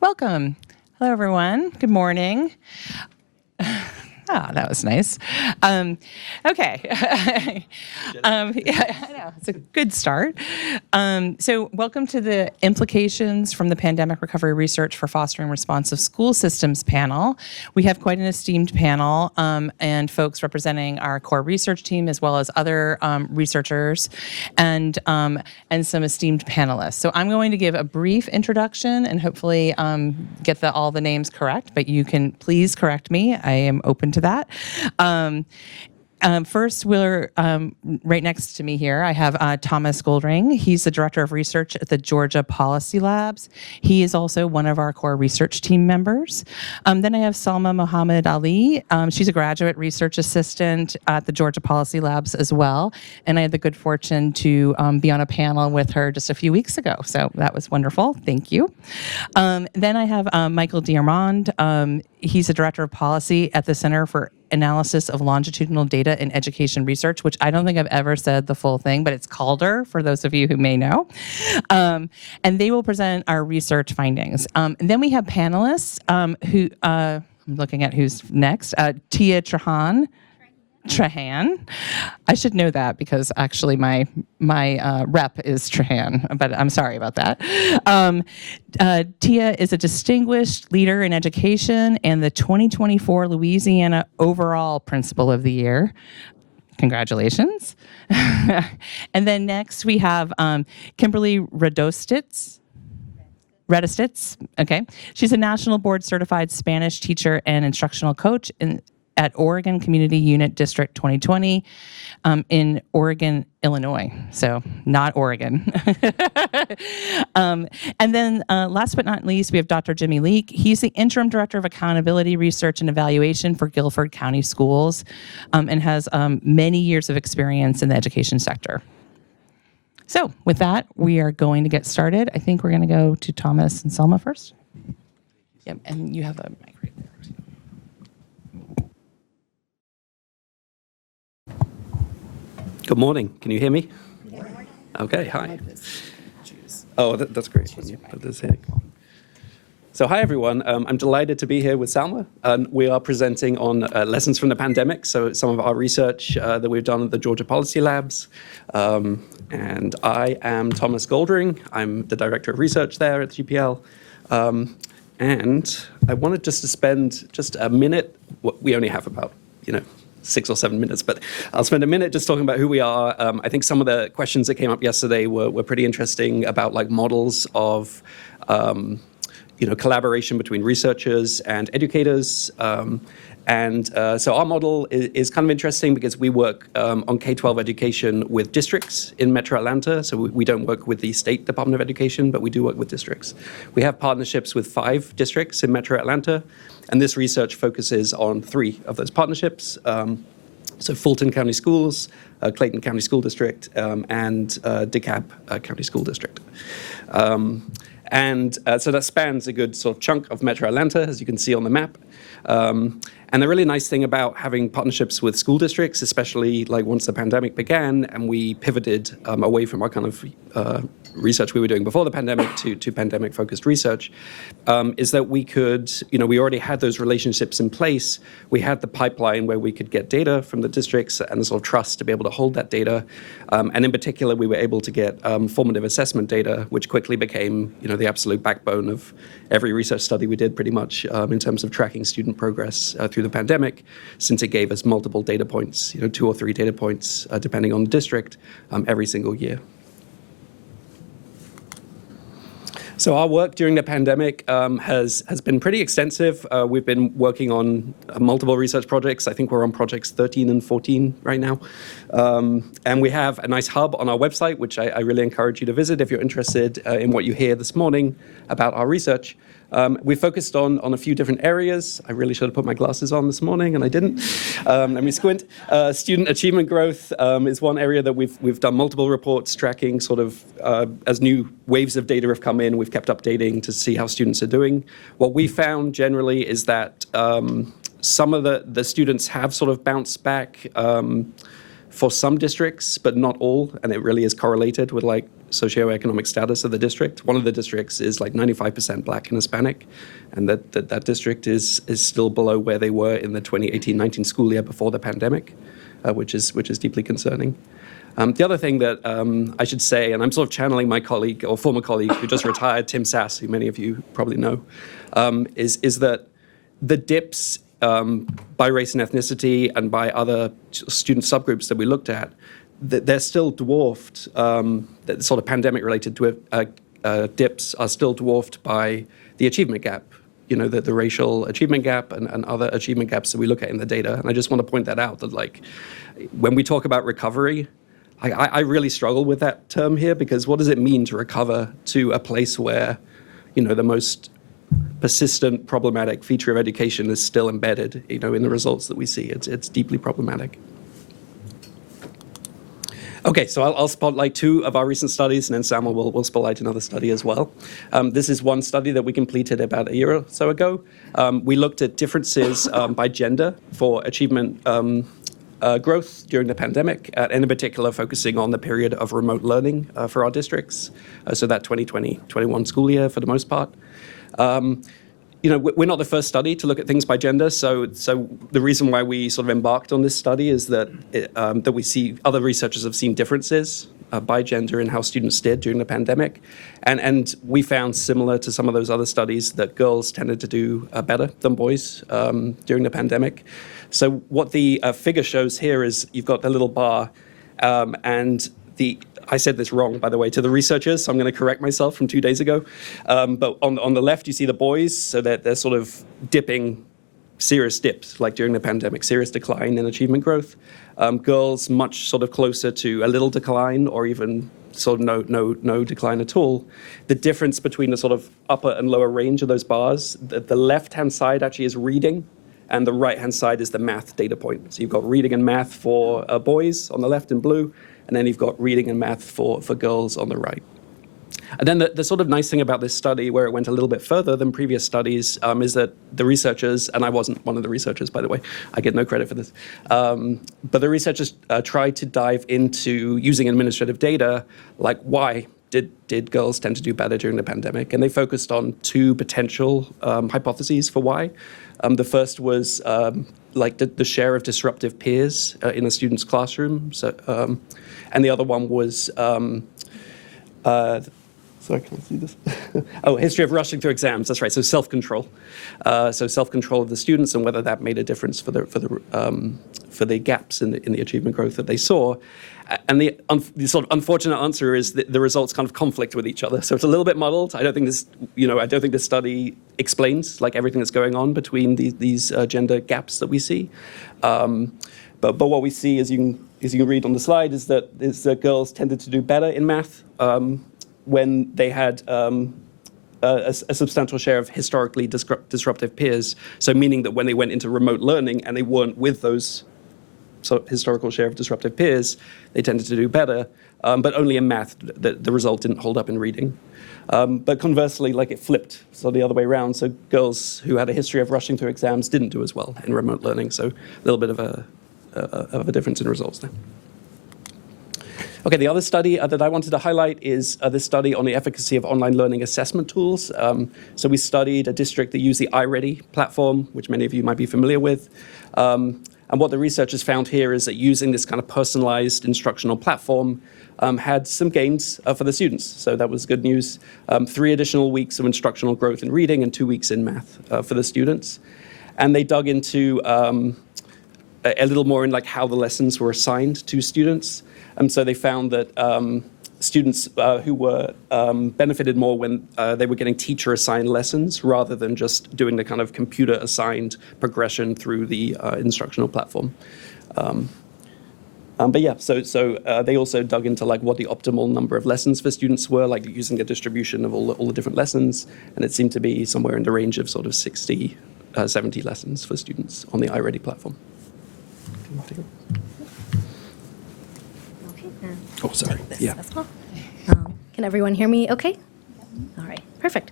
Welcome. Hello, everyone. Good morning. That was nice. Okay. Yeah, I know. It's a good start. So welcome to the Implications from the Pandemic Recovery Research for Fostering Responsive School Systems panel. We have quite an esteemed panel and folks representing our core research team as well as other researchers and some esteemed panelists. So I'm going to give a brief introduction and hopefully get all the names correct, but you can please correct me. I am open to that. First, we're right next to me here. I have Thomas Goldring. He's the Director of Research at the Georgia Policy Labs. He is also one of our core research team members. Then I have Salma Mohammed Ali. She's a graduate research assistant at the Georgia Policy Labs as well. And I had the good fortune to be on a panel with her just a few weeks ago. So that was wonderful. Thank you. Then I have Michael Diarmond. He's the Director of Policy at the Center for Analysis of Longitudinal Data in Education Research, which I don't think I've ever said the full thing, but it's Calder for those of you who may know. And they will present our research findings. And then we have panelists who, I'm looking at who's next, Tia Trahan. I should know that because actually my rep is Trahan, but I'm sorry about that. Tia is a distinguished leader in education and the 2024 Louisiana Overall Principal of the Year. Congratulations. And then next we have Kimberly Radostitz, okay. She's a national board certified Spanish teacher and instructional coach at Oregon Community Unit District 2020 in Oregon, Illinois. So not Oregon. And then last but not least, we have Dr. Jimmy Leake. He's the Interim Director of Accountability Research and Evaluation for Guilford County Schools and has many years of experience in the education sector. So with that, we are going to get started. I think we're going to go to Thomas and Selma first. Yep, and you have a mic right there. Good morning. Can you hear me? Okay, hi. Oh, that's great. Put this here. So hi, everyone. I'm delighted to be here with Salma. We are presenting on lessons from the pandemic, so some of our research that we've done at the Georgia Policy Labs. And I am Thomas Goldring. I'm the Director of Research there at the GPL. And I wanted just to spend just a minute. We only have about, 6 or 7 minutes, but I'll spend a minute just talking about who we are. I think some of the questions that came up yesterday were pretty interesting about like models of, collaboration between researchers and educators. So our model is kind of interesting because we work on K-12 education with districts in Metro Atlanta. So we don't work with the State Department of Education, but we do work with districts. We have partnerships with 5 districts in Metro Atlanta, and this research focuses on 3 of those partnerships. So Fulton County Schools, Clayton County School District, and DeKalb County School District. So that spans a good sort of chunk of Metro Atlanta, as you can see on the map. And the really nice thing about having partnerships with school districts, especially like once the pandemic began and we pivoted away from our kind of research we were doing before the pandemic to pandemic-focused research, is that we could, we already had those relationships in place. We had the pipeline where we could get data from the districts and the sort of trust to be able to hold that data. And in particular, we were able to get formative assessment data, which quickly became, the absolute backbone of every research study we did pretty much in terms of tracking student progress through the pandemic, since it gave us multiple data points, 2 or 3 data points, depending on the district, every single year. So our work during the pandemic has been pretty extensive. We've been working on multiple research projects. I think we're on projects 13 and 14 right now. And we have a nice hub on our website, which I really encourage you to visit if you're interested in what you hear this morning about our research. We focused on a few different areas. I really should have put my glasses on this morning, and I didn't. Let me squint. Student achievement growth is one area that we've done multiple reports tracking sort of as new waves of data have come in. We've kept updating to see how students are doing. What we found generally is that some of the students have sort of bounced back for some districts, but not all, and it really is correlated with like socioeconomic status of the district. One of the districts is like 95% Black and Hispanic, and that district is still below where they were in the 2018-19 school year before the pandemic, which is deeply concerning. The other thing that I should say, and I'm sort of channeling my colleague or former colleague who just retired, Tim Sass, who many of you probably know, is that the dips by race and ethnicity and by other student subgroups that we looked at, they're still dwarfed. The sort of pandemic-related dips are still dwarfed by the achievement gap. The racial achievement gap and other achievement gaps that we look at in the data. And I just want to point that out, that like when we talk about recovery, I really struggle with that term here, because what does it mean to recover to a place where, the most persistent problematic feature of education is still embedded, in the results that we see? It's deeply problematic. Okay, so I'll spotlight two of our recent studies, and then Samuel will spotlight another study as well. This is one study that we completed about a year or so ago. We looked at differences by gender for achievement growth during the pandemic, and in particular focusing on the period of remote learning for our districts, so that 2020-21 school year for the most part. We're not the first study to look at things by gender, so the reason why we sort of embarked on this study is that that we see other researchers have seen differences by gender in how students did during the pandemic, and we found, similar to some of those other studies, that girls tended to do better than boys during the pandemic. So what the figure shows here is you've got the little bar, and I said this wrong, by the way, to the researchers, so I'm going to correct myself from 2 days ago. But on the left, you see the boys, so they're sort of dipping, serious dips, like during the pandemic, serious decline in achievement growth. Girls much sort of closer to a little decline, or even sort of no decline at all. The difference between the sort of upper and lower range of those bars, the left-hand side actually is reading, and the right-hand side is the math data point. So you've got reading and math for boys on the left in blue, and then you've got reading and math for girls on the right. And then the sort of nice thing about this study, where it went a little bit further than previous studies, is that the researchers, and I wasn't one of the researchers, by the way, I get no credit for this, but the researchers tried to dive into using administrative data, like why did girls tend to do better during the pandemic? And they focused on two potential hypotheses for why. The first was like the share of disruptive peers in a student's classroom. So, and the other one was, sorry, can I see this? Oh, history of rushing through exams. That's right. So self-control. So self-control of the students, and whether that made a difference for the gaps in the achievement growth that they saw. And the sort of unfortunate answer is that the results kind of conflict with each other. So it's a little bit muddled. I don't think this study explains like everything that's going on between these gender gaps that we see. But what we see, as you can read on the slide, is that girls tended to do better in math when they had a substantial share of historically disruptive peers. So meaning that when they went into remote learning and they weren't with those historical share of disruptive peers, they tended to do better, but only in math. The result didn't hold up in reading. But conversely, like it flipped, so the other way around. So girls who had a history of rushing through exams didn't do as well in remote learning. So a little bit of a difference in results there. Okay, the other study that I wanted to highlight is this study on the efficacy of online learning assessment tools. So we studied a district that used the iReady platform, which many of you might be familiar with. And what the researchers found here is that using this kind of personalized instructional platform had some gains for the students. So that was good news. 3 additional weeks of instructional growth in reading and 2 weeks in math for the students. And they dug into a little more in like how the lessons were assigned to students. And so they found that students who were benefited more when they were getting teacher-assigned lessons rather than just doing the kind of computer-assigned progression through the instructional platform. But yeah, so they also dug into like what the optimal number of lessons for students were, like using a distribution of all the different lessons, and it seemed to be somewhere in the range of sort of 60, 70 lessons for students on the iReady platform. Okay. Oh, sorry. Yeah. That's cool. Can everyone hear me okay? All right. Perfect.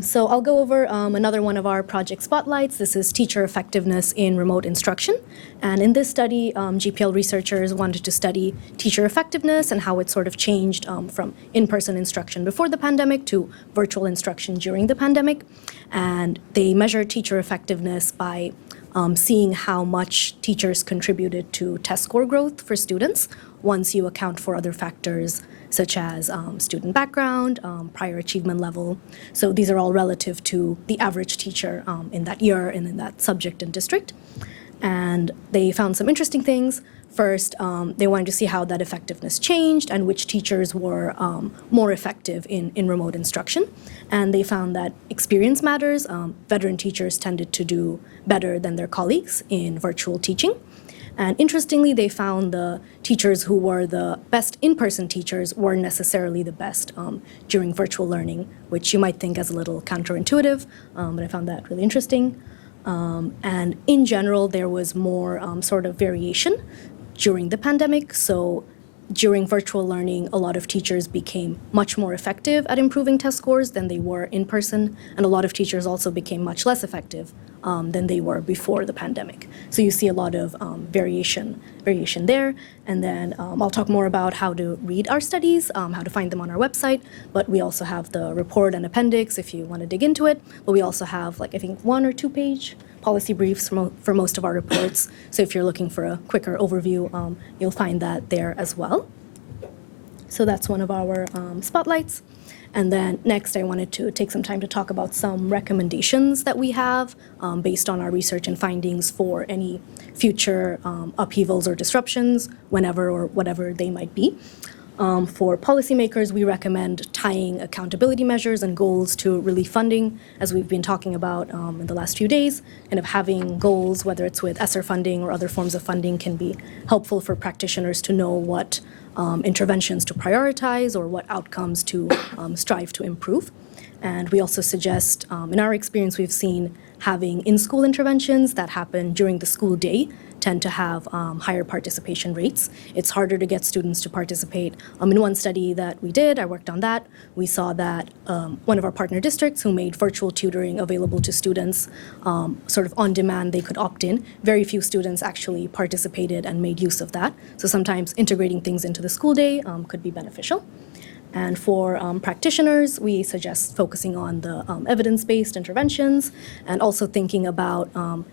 So I'll go over another one of our project spotlights. This is teacher effectiveness in remote instruction. And in this study, GPL researchers wanted to study teacher effectiveness and how it sort of changed from in-person instruction before the pandemic to virtual instruction during the pandemic. And they measured teacher effectiveness by seeing how much teachers contributed to test score growth for students once you account for other factors such as student background, prior achievement level. So these are all relative to the average teacher in that year and in that subject and district. And they found some interesting things. First, they wanted to see how that effectiveness changed and which teachers were more effective in remote instruction. And they found that experience matters. Veteran teachers tended to do better than their colleagues in virtual teaching. And interestingly, they found the teachers who were the best in-person teachers weren't necessarily the best during virtual learning, which you might think as a little counterintuitive, but I found that really interesting. And in general, there was more sort of variation during the pandemic. So during virtual learning, a lot of teachers became much more effective at improving test scores than they were in person, and a lot of teachers also became much less effective than they were before the pandemic. So you see a lot of variation there. And then I'll talk more about how to read our studies, how to find them on our website, but we also have the report and appendix if you want to dig into it. But we also have, like, I think 1 or 2 page policy briefs for most of our reports. So if you're looking for a quicker overview, you'll find that there as well. So that's one of our spotlights. And then next, I wanted to take some time to talk about some recommendations that we have based on our research and findings for any future upheavals or disruptions, whenever or whatever they might be. For policymakers, we recommend tying accountability measures and goals to relief funding, as we've been talking about in the last few days. Kind of having goals, whether it's with ESSER funding or other forms of funding, can be helpful for practitioners to know what interventions to prioritize or what outcomes to strive to improve. And we also suggest, in our experience, we've seen having in-school interventions that happen during the school day tend to have higher participation rates. It's harder to get students to participate. In one study that we did, I worked on that, we saw that one of our partner districts who made virtual tutoring available to students sort of on demand, they could opt in. Very few students actually participated and made use of that. So sometimes integrating things into the school day could be beneficial. And for practitioners, we suggest focusing on the evidence-based interventions and also thinking about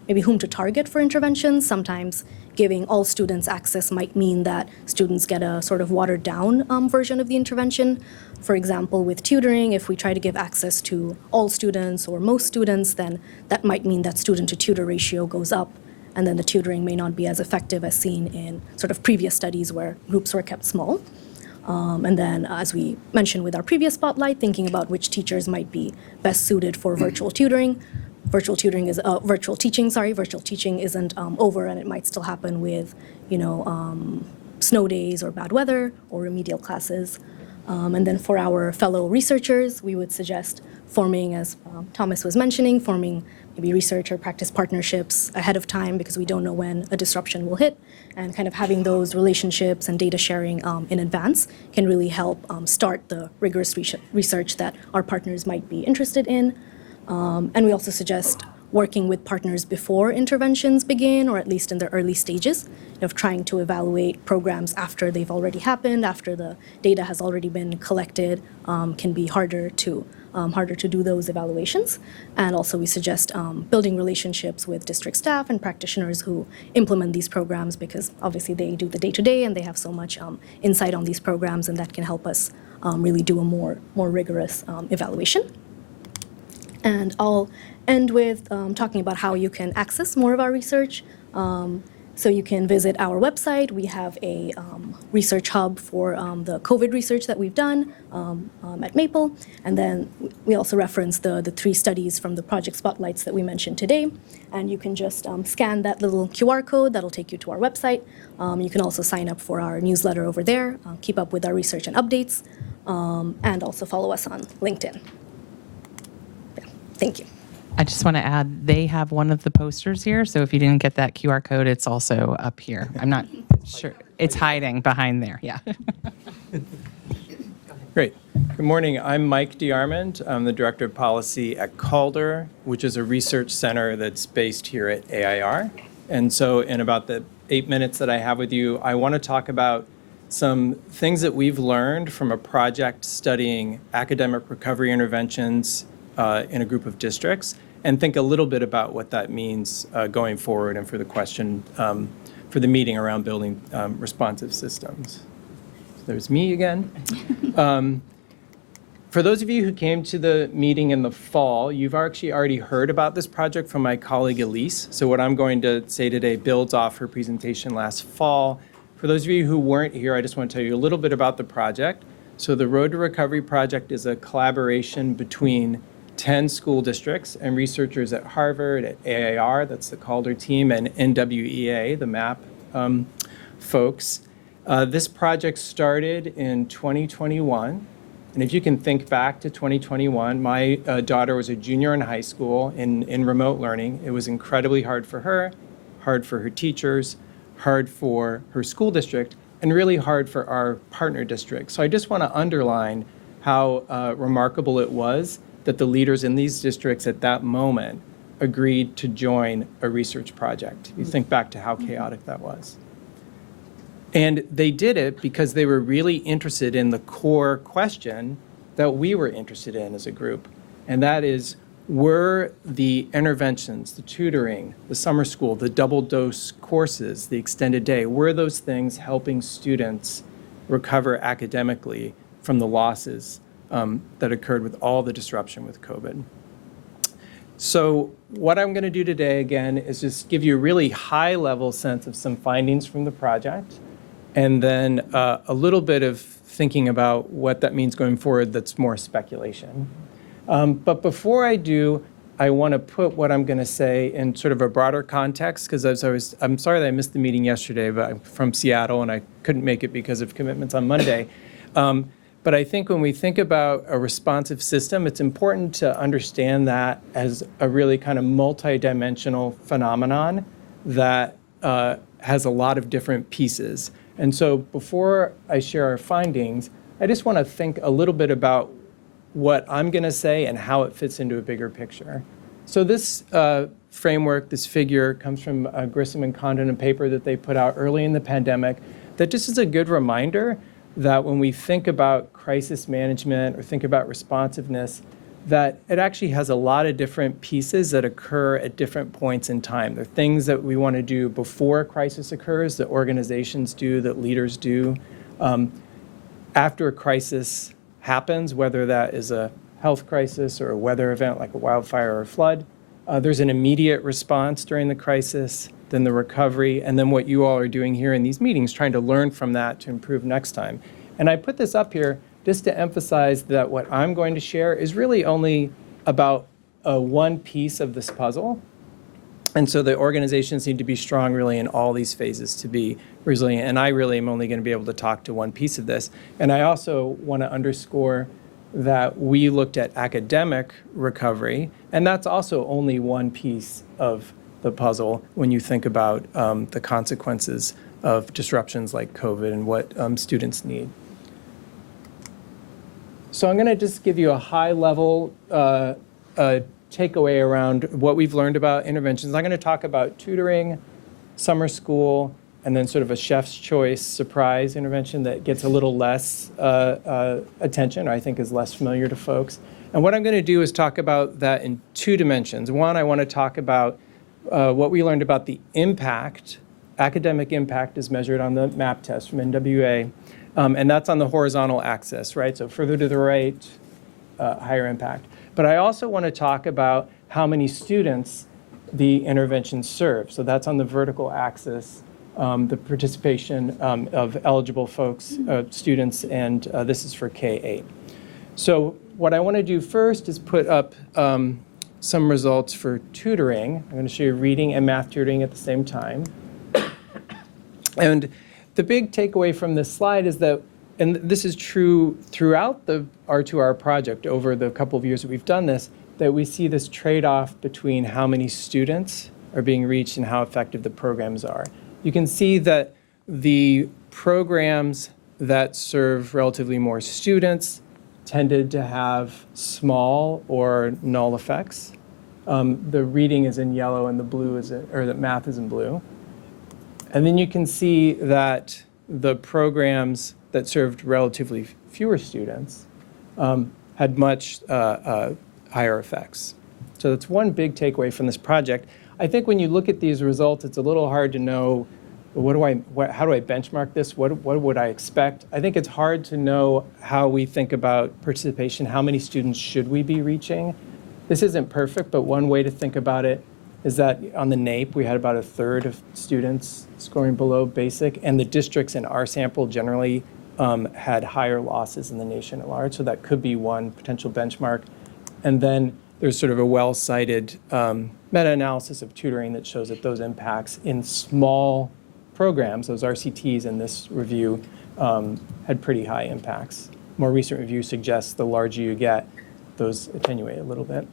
maybe whom to target for interventions. Sometimes giving all students access might mean that students get a sort of watered-down version of the intervention. For example, with tutoring, if we try to give access to all students or most students, then that might mean that student-to-tutor ratio goes up, and then the tutoring may not be as effective as seen in sort of previous studies where groups were kept small. And then, as we mentioned with our previous spotlight, thinking about which teachers might be best suited for virtual tutoring. Virtual teaching isn't over, and it might still happen with, snow days or bad weather or remedial classes. And then for our fellow researchers, we would suggest forming, as Thomas was mentioning, forming maybe research or practice partnerships ahead of time because we don't know when a disruption will hit, and kind of having those relationships and data sharing in advance can really help start the rigorous research that our partners might be interested in. And we also suggest working with partners before interventions begin, or at least in the early stages, of trying to evaluate programs after they've already happened, after the data has already been collected, can be harder to do those evaluations. And also we suggest building relationships with district staff and practitioners who implement these programs, because obviously they do the day-to-day and they have so much insight on these programs, and that can help us really do a more rigorous evaluation. And I'll end with talking about how you can access more of our research. So you can visit our website. We have a research hub for the COVID research that we've done at Maple. And then we also reference the 3 studies from the project spotlights that we mentioned today. And you can just scan that little QR code that'll take you to our website. You can also sign up for our newsletter over there, keep up with our research and updates, and also follow us on LinkedIn. Yeah, thank you. I just want to add, they have one of the posters here, so if you didn't get that QR code, it's also up here. I'm not sure. It's hiding behind there, yeah. Great. Good morning. I'm Mike DeArmond. I'm the Director of Policy at Calder, which is a research center that's based here at AIR. And so in about the 8 minutes that I have with you, I want to talk about some things that we've learned from a project studying academic recovery interventions in a group of districts, and think a little bit about what that means going forward and for the question for the meeting around building responsive systems. So there's me again. For those of you who came to the meeting in the fall, you've actually already heard about this project from my colleague Elise. So what I'm going to say today builds off her presentation last fall. For those of you who weren't here, I just want to tell you a little bit about the project. So the Road to Recovery project is a collaboration between 10 school districts and researchers at Harvard, at AIR, that's the Calder team, and NWEA, the MAP folks. This project started in 2021. And if you can think back to 2021, my daughter was a junior in high school in remote learning. It was incredibly hard for her teachers, hard for her school district, and really hard for our partner district. So I just want to underline how remarkable it was that the leaders in these districts at that moment agreed to join a research project. You think back to how chaotic that was. And they did it because they were really interested in the core question that we were interested in as a group. And that is, were the interventions, the tutoring, the summer school, the double dose courses, the extended day, were those things helping students recover academically from the losses that occurred with all the disruption with COVID? So what I'm going to do today, again, is just give you a really high-level sense of some findings from the project, and then a little bit of thinking about what that means going forward that's more speculation. But before I do, I want to put what I'm going to say in sort of a broader context, because I'm sorry that I missed the meeting yesterday, but I'm from Seattle and I couldn't make it because of commitments on Monday. But I think when we think about a responsive system, it's important to understand that as a really kind of multidimensional phenomenon that has a lot of different pieces. And so before I share our findings, I just want to think a little bit about what I'm going to say and how it fits into a bigger picture. So this framework, this figure, comes from Grissom and Condon, a paper that they put out early in the pandemic that just is a good reminder that when we think about crisis management or think about responsiveness, that it actually has a lot of different pieces that occur at different points in time. There are things that we want to do before a crisis occurs, that organizations do, that leaders do. After a crisis happens, whether that is a health crisis or a weather event like a wildfire or a flood, there's an immediate response during the crisis, then the recovery, and then what you all are doing here in these meetings, trying to learn from that to improve next time. And I put this up here just to emphasize that what I'm going to share is really only about one piece of this puzzle. And so the organizations need to be strong really in all these phases to be resilient. And I really am only going to be able to talk to one piece of this. And I also want to underscore that we looked at academic recovery, and that's also only one piece of the puzzle when you think about the consequences of disruptions like COVID and what students need. So I'm going to just give you a high-level takeaway around what we've learned about interventions. I'm going to talk about tutoring, summer school, and then sort of a chef's choice surprise intervention that gets a little less attention, or I think is less familiar to folks. And what I'm going to do is talk about that in two dimensions. One, I want to talk about what we learned about the impact, academic impact is measured on the MAP test from NWA, and that's on the horizontal axis, right? So further to the right, higher impact. But I also want to talk about how many students the intervention serve. So that's on the vertical axis, the participation of eligible folks, students, and this is for K-8. So what I want to do first is put up some results for tutoring. I'm going to show you reading and math tutoring at the same time. And the big takeaway from this slide is that, and this is true throughout the R2R project over the couple of years that we've done this, that we see this trade-off between how many students are being reached and how effective the programs are. You can see that the programs that serve relatively more students tended to have small or null effects. The reading is in yellow and the blue is or the math is in blue. And then you can see that the programs that served relatively fewer students had much higher effects. So that's one big takeaway from this project. I think when you look at these results, it's a little hard to know, how do I benchmark this? What would I expect? I think it's hard to know how we think about participation. How many students should we be reaching? This isn't perfect, but one way to think about it is that on the NAEP, we had about a third of students scoring below basic, and the districts in our sample generally had higher losses in the nation at large, so that could be one potential benchmark. And then there's sort of a well-cited meta-analysis of tutoring that shows that those impacts in small programs, those RCTs in this review, had pretty high impacts. More recent review suggests the larger you get, those attenuate a little bit.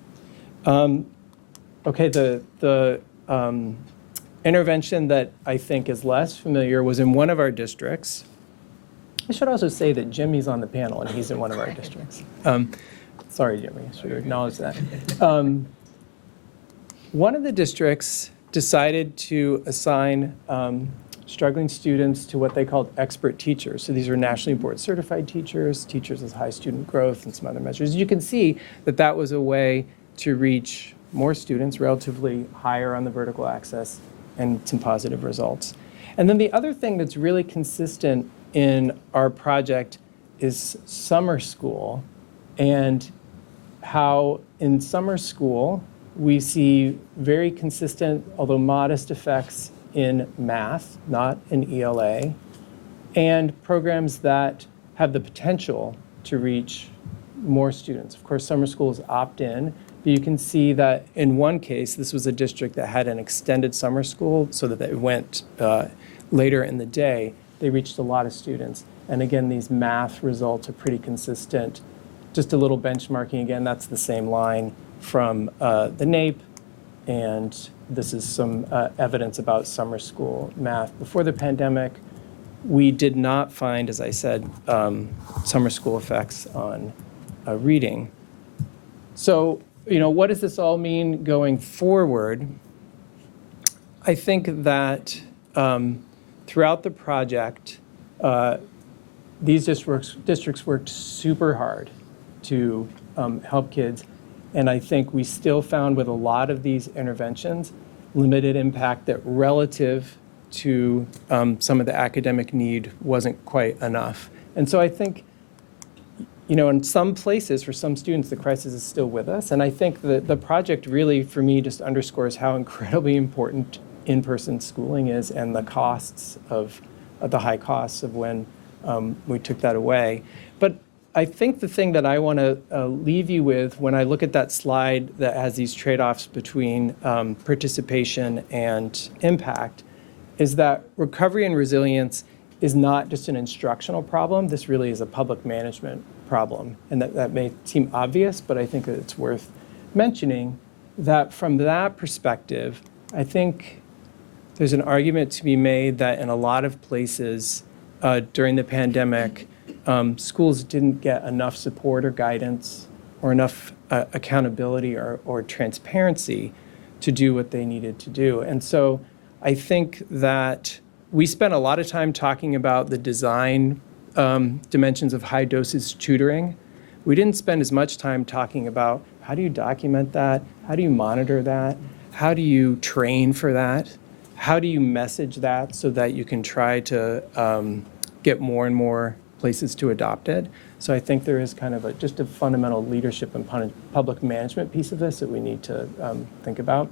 Okay, the intervention that I think is less familiar was in one of our districts. I should also say that Jimmy's on the panel and he's in one of our districts. Sorry, Jimmy, I should acknowledge that. One of the districts decided to assign struggling students to what they called expert teachers. So these are nationally board certified teachers, teachers with high student growth and some other measures. You can see that that was a way to reach more students, relatively higher on the vertical axis, and some positive results. And then the other thing that's really consistent in our project is summer school, and how in summer school we see very consistent, although modest, effects in math, not in ELA, and programs that have the potential to reach more students. Of course, summer schools opt in, but you can see that in one case, this was a district that had an extended summer school so that it went later in the day. They reached a lot of students. And again, these math results are pretty consistent. Just a little benchmarking again, that's the same line from the NAEP, and this is some evidence about summer school math. Before the pandemic, we did not find, as I said, summer school effects on reading. So, what does this all mean going forward? I think that throughout the project, these districts worked super hard to help kids. And I think we still found with a lot of these interventions, limited impact that relative to some of the academic need wasn't quite enough. And so I think, in some places, for some students, the crisis is still with us. And I think that the project really, for me, just underscores how incredibly important in-person schooling is and the costs of, the high costs of when we took that away. But I think the thing that I want to leave you with when I look at that slide that has these trade-offs between participation and impact is that recovery and resilience is not just an instructional problem. This really is a public management problem. And that may seem obvious, but I think that it's worth mentioning that from that perspective, I think there's an argument to be made that in a lot of places during the pandemic, schools didn't get enough support or guidance or enough accountability or transparency to do what they needed to do. And so I think that we spent a lot of time talking about the design dimensions of high dosage tutoring. We didn't spend as much time talking about how do you document that? How do you monitor that? How do you train for that? How do you message that so that you can try to get more and more places to adopt it? So I think there is kind of just a fundamental leadership and public management piece of this that we need to think about.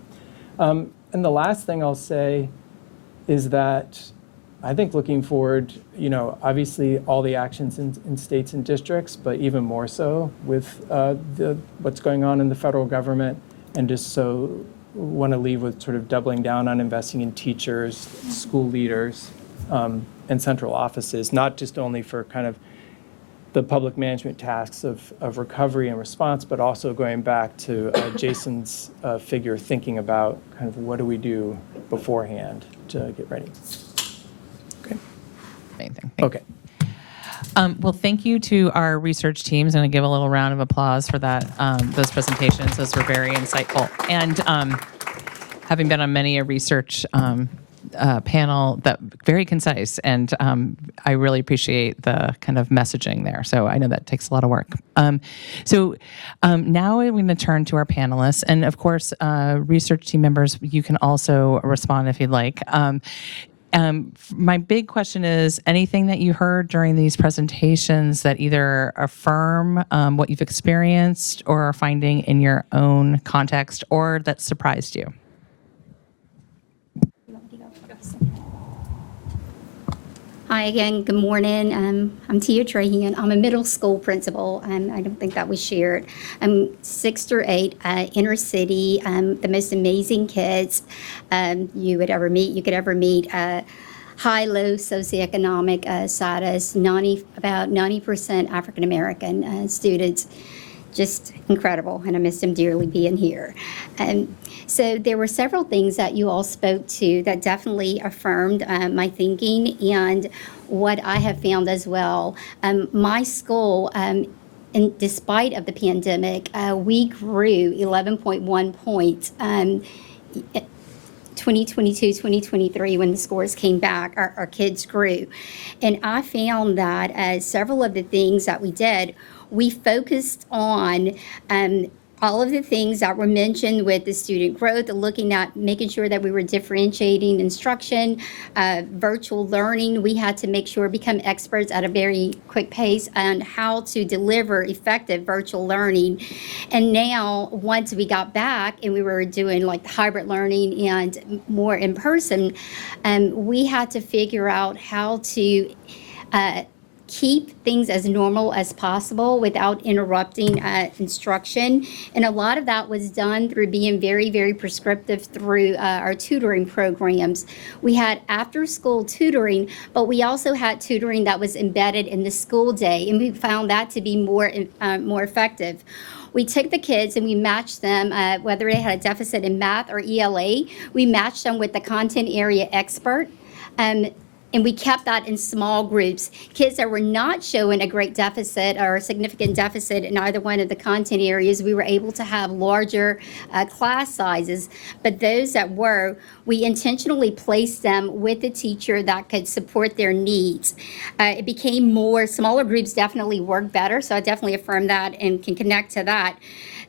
And the last thing I'll say is that I think looking forward, obviously all the actions in states and districts, but even more so with what's going on in the federal government, and just so want to leave with sort of doubling down on investing in teachers, school leaders, and central offices, not just only for kind of the public management tasks of recovery and response, but also going back to Jason's figure, thinking about kind of what do we do beforehand to get ready. Okay. Amazing. Okay. Well, thank you to our research teams, and I give a little round of applause for that. Those presentations, those were very insightful. And having been on many a research panel, that very concise, and I really appreciate the kind of messaging there. So I know that takes a lot of work. Now we're going to turn to our panelists, and of course, research team members, you can also respond if you'd like. My big question is, anything that you heard during these presentations that either affirm what you've experienced or are finding in your own context, or that surprised you? Hi again, good morning. I'm Tia Trahan. I'm a middle school principal, and I don't think that was shared. I'm 6 through 8, inner city, the most amazing kids you could ever meet. High, low socioeconomic status, about 90% African American students. Just incredible, and I miss them dearly being here. So there were several things that you all spoke to that definitely affirmed my thinking and what I have found as well. My school, and despite of the pandemic, we grew 11.1 points. 2022, 2023, when the scores came back, our kids grew. And I found that several of the things that we did, we focused on all of the things that were mentioned with the student growth, looking at making sure that we were differentiating instruction, virtual learning. We had to make sure become experts at a very quick pace on how to deliver effective virtual learning. And now, once we got back and we were doing like hybrid learning and more in person, we had to figure out how to keep things as normal as possible without interrupting instruction. And a lot of that was done through being very, very prescriptive through our tutoring programs. We had after-school tutoring, but we also had tutoring that was embedded in the school day, and we found that to be more effective. We took the kids and we matched them, whether they had a deficit in math or ELA, we matched them with the content area expert. And we kept that in small groups. Kids that were not showing a great deficit or a significant deficit in either one of the content areas, we were able to have larger class sizes. But those that were, we intentionally placed them with a teacher that could support their needs. It became smaller groups definitely work better, so I definitely affirm that and can connect to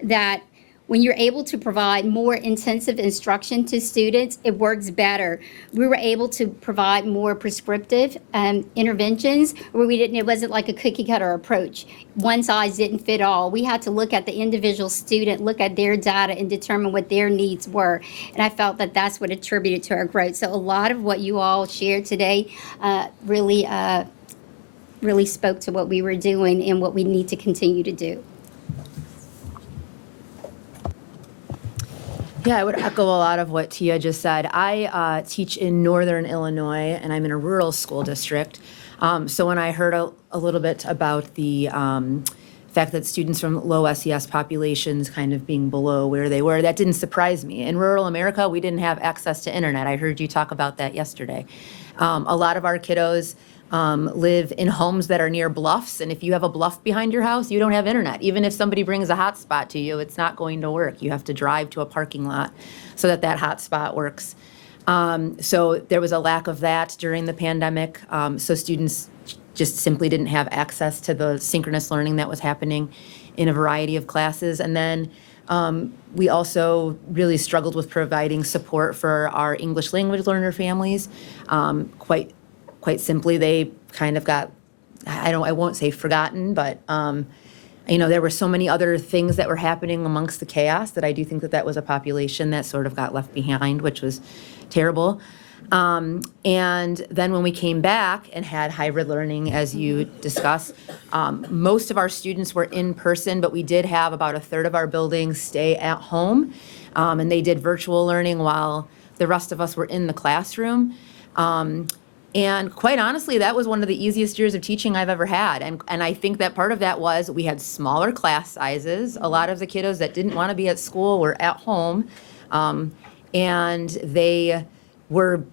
that when you're able to provide more intensive instruction to students, it works better. We were able to provide more prescriptive interventions where it wasn't like a cookie cutter approach. One size didn't fit all. We had to look at the individual student, look at their data and determine what their needs were. And I felt that that's what attributed to our growth. So a lot of what you all shared today really spoke to what we were doing and what we need to continue to do. Yeah, I would echo a lot of what Tia just said. I teach in Northern Illinois, and I'm in a rural school district. So when I heard a little bit about the fact that students from low SES populations kind of being below where they were, that didn't surprise me. In rural America, we didn't have access to internet. I heard you talk about that yesterday. A lot of our kiddos live in homes that are near bluffs, and if you have a bluff behind your house, you don't have internet. Even if somebody brings a hotspot to you, it's not going to work. You have to drive to a parking lot so that hotspot works. So there was a lack of that during the pandemic. So students just simply didn't have access to the synchronous learning that was happening in a variety of classes. And then we also really struggled with providing support for our English language learner families. Quite simply, they kind of got, I won't say forgotten, but there were so many other things that were happening amongst the chaos that I do think that was a population that sort of got left behind, which was terrible. And then when we came back and had hybrid learning, as you discussed, most of our students were in person, but we did have about a third of our buildings stay at home, and they did virtual learning while the rest of us were in the classroom. And quite honestly, that was one of the easiest years of teaching I've ever had. And I think that part of that was we had smaller class sizes. A lot of the kiddos that didn't want to be at school were at home. And they were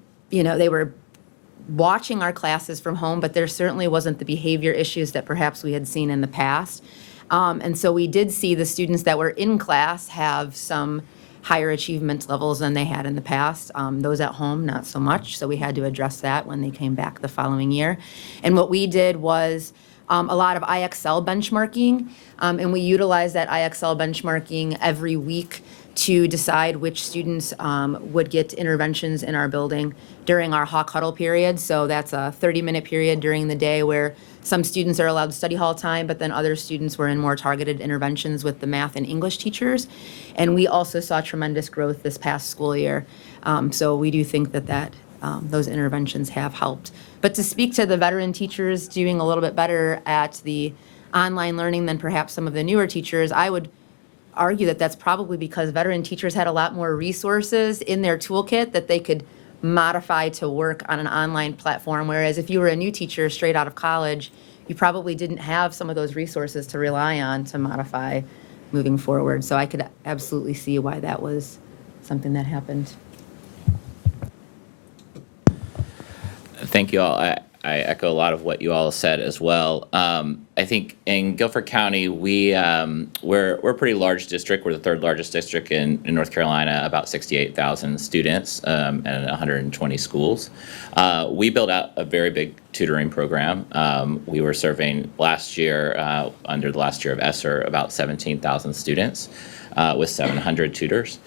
watching our classes from home, but there certainly wasn't the behavior issues that perhaps we had seen in the past. And so we did see the students that were in class have some higher achievement levels than they had in the past. Those at home, not so much. So we had to address that when they came back the following year. And what we did was a lot of IXL benchmarking, and we utilized that IXL benchmarking every week to decide which students would get interventions in our building during our Hawk Huddle period. So that's a 30-minute period during the day where some students are allowed study hall time, but then other students were in more targeted interventions with the math and English teachers. And we also saw tremendous growth this past school year. So we do think that those interventions have helped. But to speak to the veteran teachers doing a little bit better at the online learning than perhaps some of the newer teachers, I would argue that that's probably because veteran teachers had a lot more resources in their toolkit that they could modify to work on an online platform, whereas if you were a new teacher straight out of college, you probably didn't have some of those resources to rely on to modify moving forward. So I could absolutely see why that was something that happened. Thank you all. I echo a lot of what you all said as well. I think in Guilford County, we're a pretty large district. We're the third largest district in North Carolina, about 68,000 students and 120 schools. We built out a very big tutoring program. We were serving last year, under the last year of ESSER, about 17,000 students. With 700 tutors.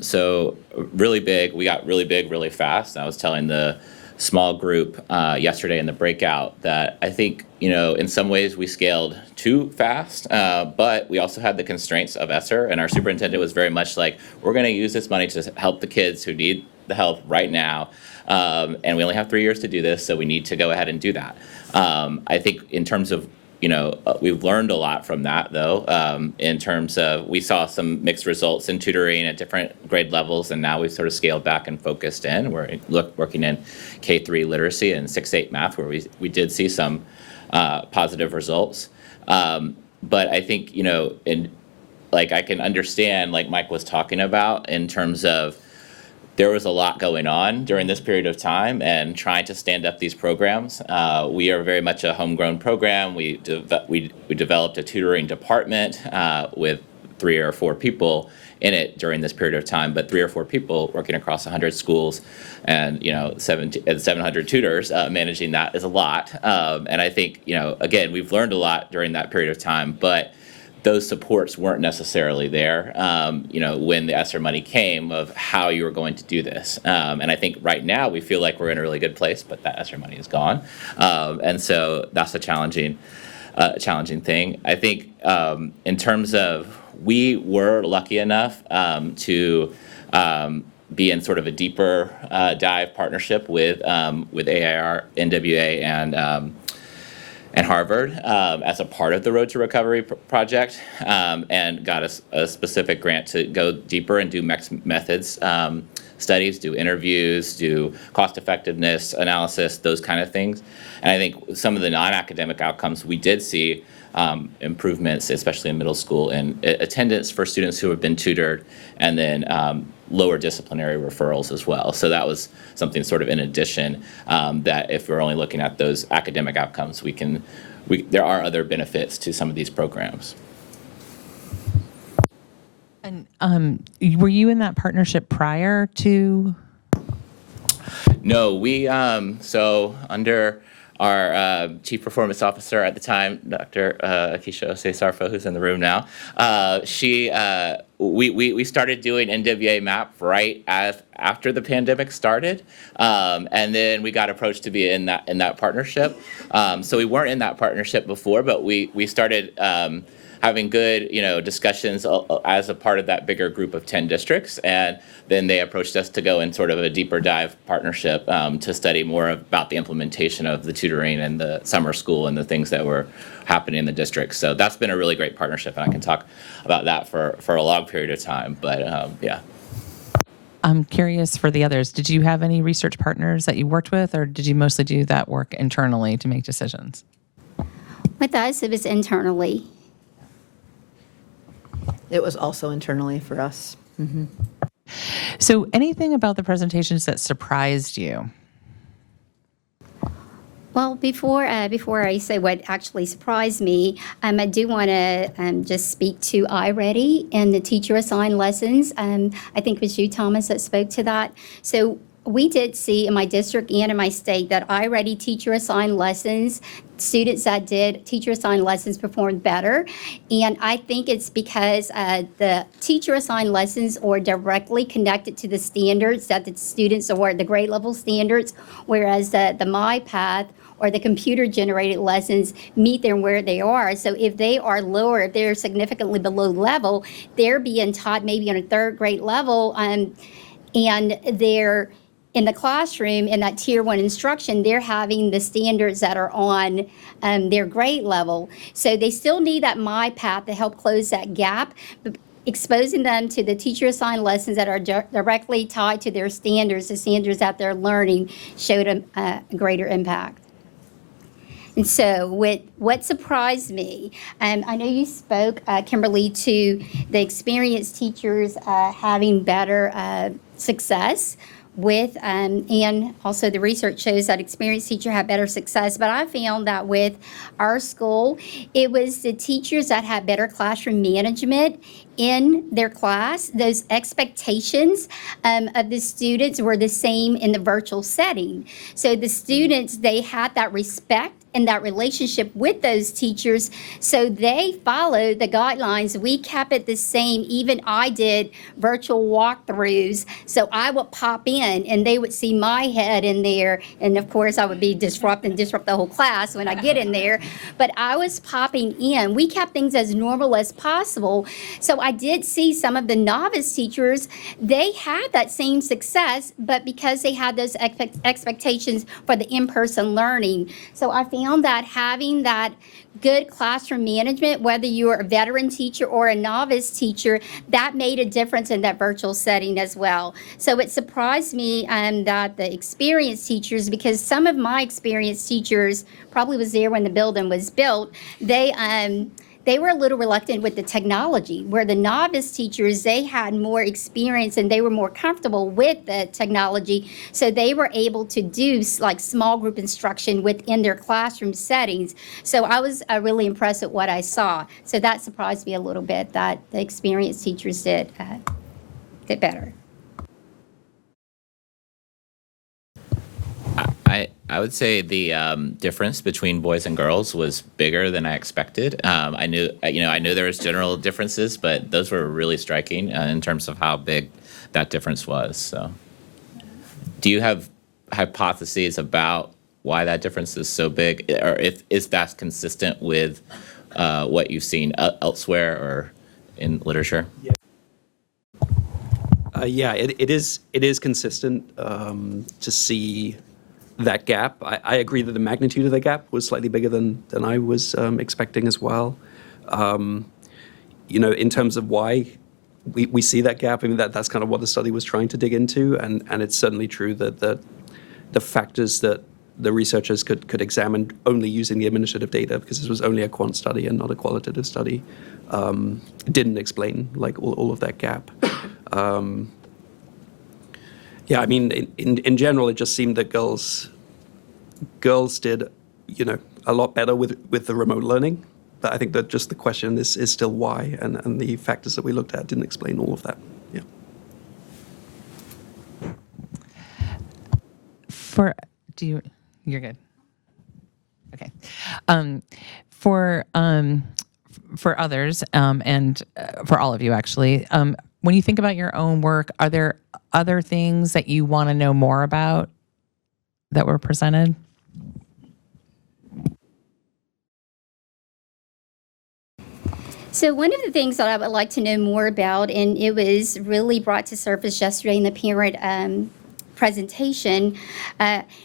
So really big. We got really big really fast. I was telling the small group yesterday in the breakout that I think, in some ways we scaled too fast, but we also had the constraints of ESSER, and our superintendent was very much like, we're going to use this money to help the kids who need the help right now, and we only have 3 years to do this, so we need to go ahead and do that. I think in terms of we've learned a lot from that, though, in terms of we saw some mixed results in tutoring at different grade levels, and now we've sort of scaled back and focused in. We're working in K-3 literacy and 6-8 math, where we did see some positive results. But I think, I can understand, like Mike was talking about, in terms of there was a lot going on during this period of time and trying to stand up these programs. We are very much a homegrown program. We developed a tutoring department with 3 or 4 people in it during this period of time, but 3 or 4 people working across 100 schools and 700 tutors managing that is a lot. And I think, again, we've learned a lot during that period of time, but those supports weren't necessarily there, when the ESSER money came of how you were going to do this. And I think right now we feel like we're in a really good place, but that ESSER money is gone. And so that's a challenging thing. I think in terms of, we were lucky enough to be in sort of a deeper dive partnership with AIR, NWA, and Harvard as a part of the Road to Recovery project, and got a specific grant to go deeper and do methods studies, do interviews, do cost effectiveness analysis, those kind of things. And I think some of the non-academic outcomes we did see improvements, especially in middle school, in attendance for students who have been tutored, and then lower disciplinary referrals as well. So that was something sort of in addition, that if we're only looking at those academic outcomes, there are other benefits to some of these programs. And were you in that partnership prior to? No, we, so under our Chief Performance Officer at the time, Dr. Akisha Osei-Sarfo, who's in the room now, we started doing NWA MAP right after the pandemic started, and then we got approached to be in that partnership. So we weren't in that partnership before, but we started having good, discussions as a part of that bigger group of 10 districts. And then they approached us to go in sort of a deeper dive partnership to study more about the implementation of the tutoring and the summer school and the things that were happening in the district. So that's been a really great partnership, and I can talk about that for a long period of time, but yeah. I'm curious for the others. Did you have any research partners that you worked with, or did you mostly do that work internally to make decisions? With us, it was internally. It was also internally for us. Mm-hmm. So anything about the presentations that surprised you? Well, before I say what actually surprised me, I do want to just speak to iReady and the teacher-assigned lessons. I think it was you, Thomas, that spoke to that. So we did see in my district and in my state that iReady teacher-assigned lessons, students that did teacher-assigned lessons performed better. And I think it's because the teacher-assigned lessons are directly connected to the standards that the students are, the grade level standards, whereas the MyPath or the computer-generated lessons meet them where they are. So if they are lower, if they're significantly below level, they're being taught maybe on a third grade level, and they're in the classroom in that tier 1 instruction, they're having the standards that are on their grade level. So they still need that MyPath to help close that gap. But exposing them to the teacher-assigned lessons that are directly tied to their standards, the standards that they're learning, showed a greater impact. And so what surprised me, I know you spoke, Kimberly, to the experienced teachers having better success with, and also the research shows that experienced teachers have better success. But I found that with our school, it was the teachers that had better classroom management in their class. Those expectations of the students were the same in the virtual setting. So the students, they had that respect and that relationship with those teachers, so they followed the guidelines. We kept it the same. Even I did virtual walkthroughs, so I would pop in and they would see my head in there, and of course I would be disrupt the whole class when I get in there, but I was popping in. We kept things as normal as possible. So I did see some of the novice teachers, they had that same success, but because they had those expectations for the in-person learning. So I found that having that good classroom management, whether you're a veteran teacher or a novice teacher, that made a difference in that virtual setting as well. So it surprised me that the experienced teachers, because some of my experienced teachers probably was there when the building was built, they were a little reluctant with the technology, where the novice teachers, they had more experience and they were more comfortable with the technology. So they were able to do like small group instruction within their classroom settings. So I was really impressed with what I saw. So that surprised me a little bit that the experienced teachers did better. I would say the difference between boys and girls was bigger than I expected. I knew there was general differences, but those were really striking in terms of how big that difference was. So, do you have hypotheses about why that difference is so big, or if that's consistent with what you've seen elsewhere or in literature? Yeah, it is consistent to see that gap. I agree that the magnitude of the gap was slightly bigger than I was expecting as well. In terms of why we see that gap, I mean, that's kind of what the study was trying to dig into, and it's certainly true that the factors that the researchers could examine only using the administrative data, because this was only a quant study and not a qualitative study, didn't explain like all of that gap. Yeah, I mean, in general, it just seemed that girls did, a lot better with the remote learning. But I think that just the question is still why, and the factors that we looked at didn't explain all of that. Yeah. You're good. Okay. For others, and for all of you actually, when you think about your own work, are there other things that you want to know more about that were presented? So one of the things that I would like to know more about, and it was really brought to surface yesterday in the parent presentation,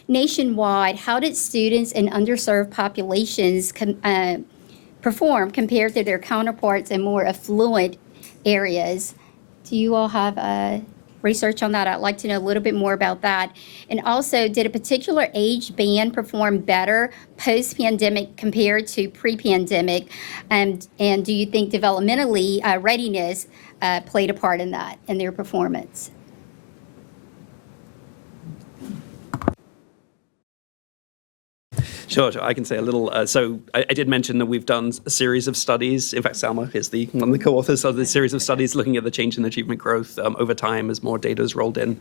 nationwide, how did students in underserved populations perform compared to their counterparts in more affluent areas? Do you all have research on that? I'd like to know a little bit more about that. And also, did a particular age band perform better post-pandemic compared to pre-pandemic? And do you think developmentally readiness played a part in that, in their performance? Sure, I can say a little. So I did mention that we've done a series of studies. In fact, Salma is one of the co-authors of this series of studies looking at the change in achievement growth over time as more data is rolled in.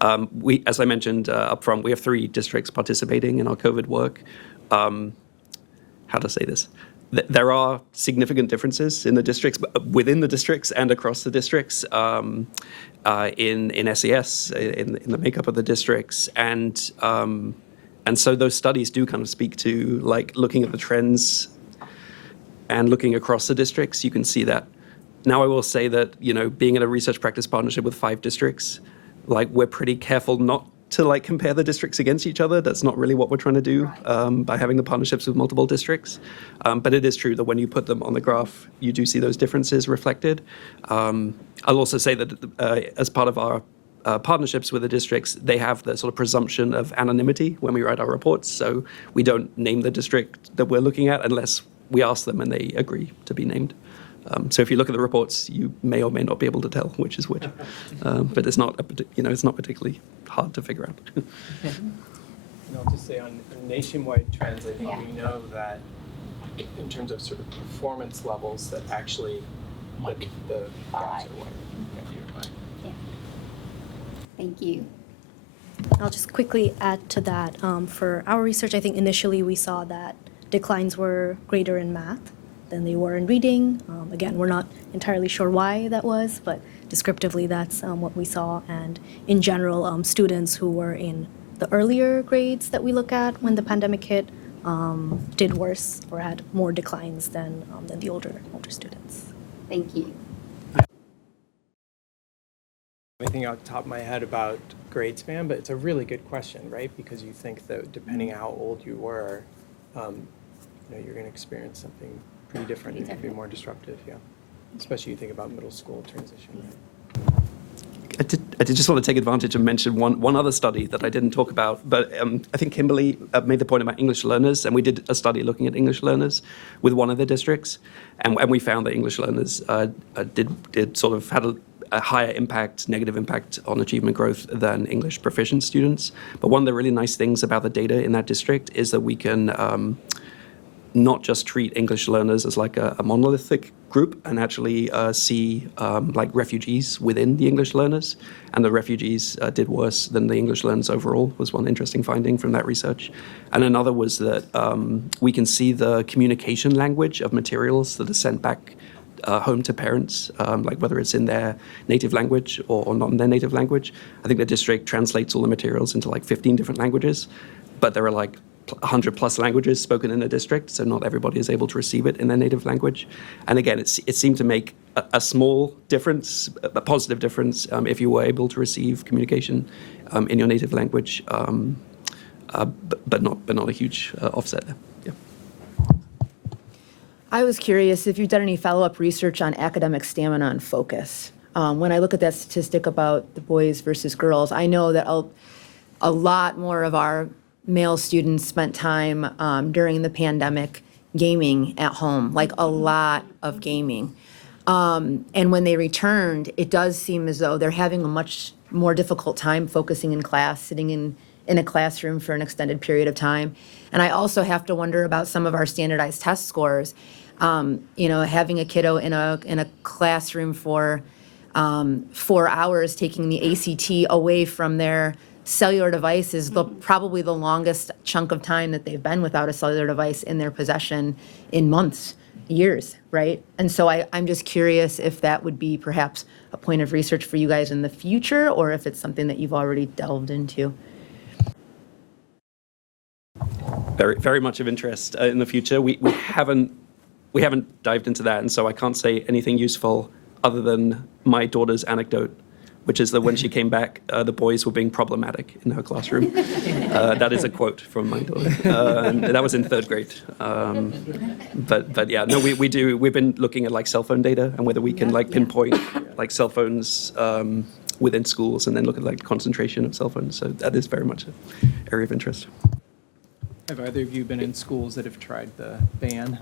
As I mentioned up front, we have 3 districts participating in our COVID work. How to say this? There are significant differences in the districts, within the districts and across the districts, in SES, in the makeup of the districts, and so those studies do kind of speak to like looking at the trends and looking across the districts. You can see that. Now I will say that, you know, being in a research practice partnership with 5 districts, like we're pretty careful not to like compare the districts against each other. That's not really what we're trying to do by having the partnerships with multiple districts. But it is true that when you put them on the graph, you do see those differences reflected. I'll also say that as part of our partnerships with the districts, they have the sort of presumption of anonymity when we write our reports. So we don't name the district that we're looking at unless we ask them and they agree to be named. So if you look at the reports, you may or may not be able to tell which is which. But it's not, it's not particularly hard to figure out. And I'll just say on nationwide trends, I think we know that in terms of sort of performance levels, that actually the gaps are wider. Thank you. I'll just quickly add to that. For our research, I think initially we saw that declines were greater in math than they were in reading. Again, we're not entirely sure why that was, but descriptively that's what we saw. And in general, students who were in the earlier grades that we look at when the pandemic hit did worse or had more declines than the older students. Thank you. Anything off the top of my head about grade span, but it's a really good question, right? Because you think that depending how old you were, you're going to experience something pretty different. It could be more disruptive, yeah. Especially you think about middle school transition, right? I did just want to take advantage and mention one other study that I didn't talk about, but I think Kimberly made the point about English learners, and we did a study looking at English learners with one of the districts, and we found that English learners did sort of had a higher impact, negative impact on achievement growth than English proficient students. But one of the really nice things about the data in that district is that we can not just treat English learners as like a monolithic group and actually see like refugees within the English learners. And the refugees did worse than the English learners overall, was one interesting finding from that research. And another was that we can see the communication language of materials that are sent back home to parents, like whether it's in their native language or not in their native language. I think the district translates all the materials into like 15 different languages, but there are like 100 plus languages spoken in the district, so not everybody is able to receive it in their native language. And again, it seemed to make a small difference, a positive difference, if you were able to receive communication in your native language, but not a huge offset there. Yeah. I was curious if you've done any follow-up research on academic stamina and focus. When I look at that statistic about the boys versus girls, I know that a lot more of our male students spent time during the pandemic gaming at home, like a lot of gaming. And when they returned, it does seem as though they're having a much more difficult time focusing in class, sitting in a classroom for an extended period of time. And I also have to wonder about some of our standardized test scores. Having a kiddo in a classroom for 4 hours, taking the ACT away from their cellular device is probably the longest chunk of time that they've been without a cellular device in their possession in months, years, right? And so I'm just curious if that would be perhaps a point of research for you guys in the future, or if it's something that you've already delved into. Very, very much of interest in the future. We haven't dived into that, and so I can't say anything useful other than my daughter's anecdote, which is that when she came back, the boys were being problematic in her classroom. That is a quote from my daughter. And that was in 3rd grade. But yeah, no, we've been looking at like cell phone data and whether we can like pinpoint like cell phones within schools and then look at like concentration of cell phones. So that is very much an area of interest. Have either of you been in schools that have tried the ban?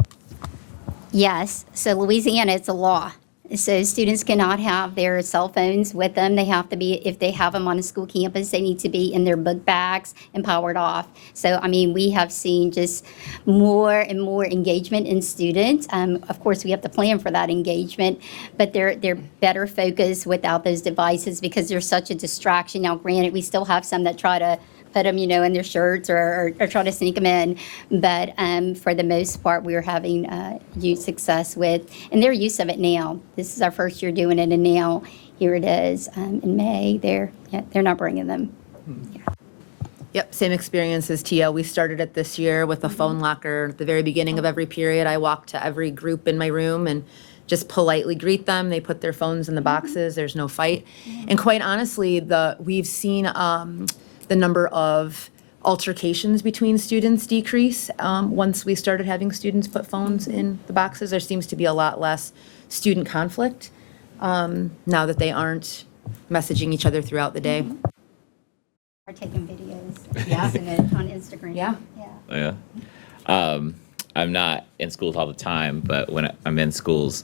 Yes. So Louisiana, it's a law. So students cannot have their cell phones with them. They have to be, if they have them on a school campus, they need to be in their book bags and powered off. So, I mean, we have seen just more and more engagement in students. Of course, we have to plan for that engagement, but they're better focused without those devices because they're such a distraction. Now, granted, we still have some that try to put them, in their shirts or try to sneak them in. But for the most part, we're having huge success with, and their use of it now. This is our first year doing it, and now here it is in May. They're not bringing them. Yeah. Yep, same experience as Tia. We started it this year with a phone locker. At the very beginning of every period, I walk to every group in my room and just politely greet them. They put their phones in the boxes. There's no fight. And quite honestly, we've seen the number of altercations between students decrease once we started having students put phones in the boxes. There seems to be a lot less student conflict now that they aren't messaging each other throughout the day. Are taking videos, Yeah. posting it on Instagram. Yeah. Yeah. I'm not in schools all the time, but when I'm in schools,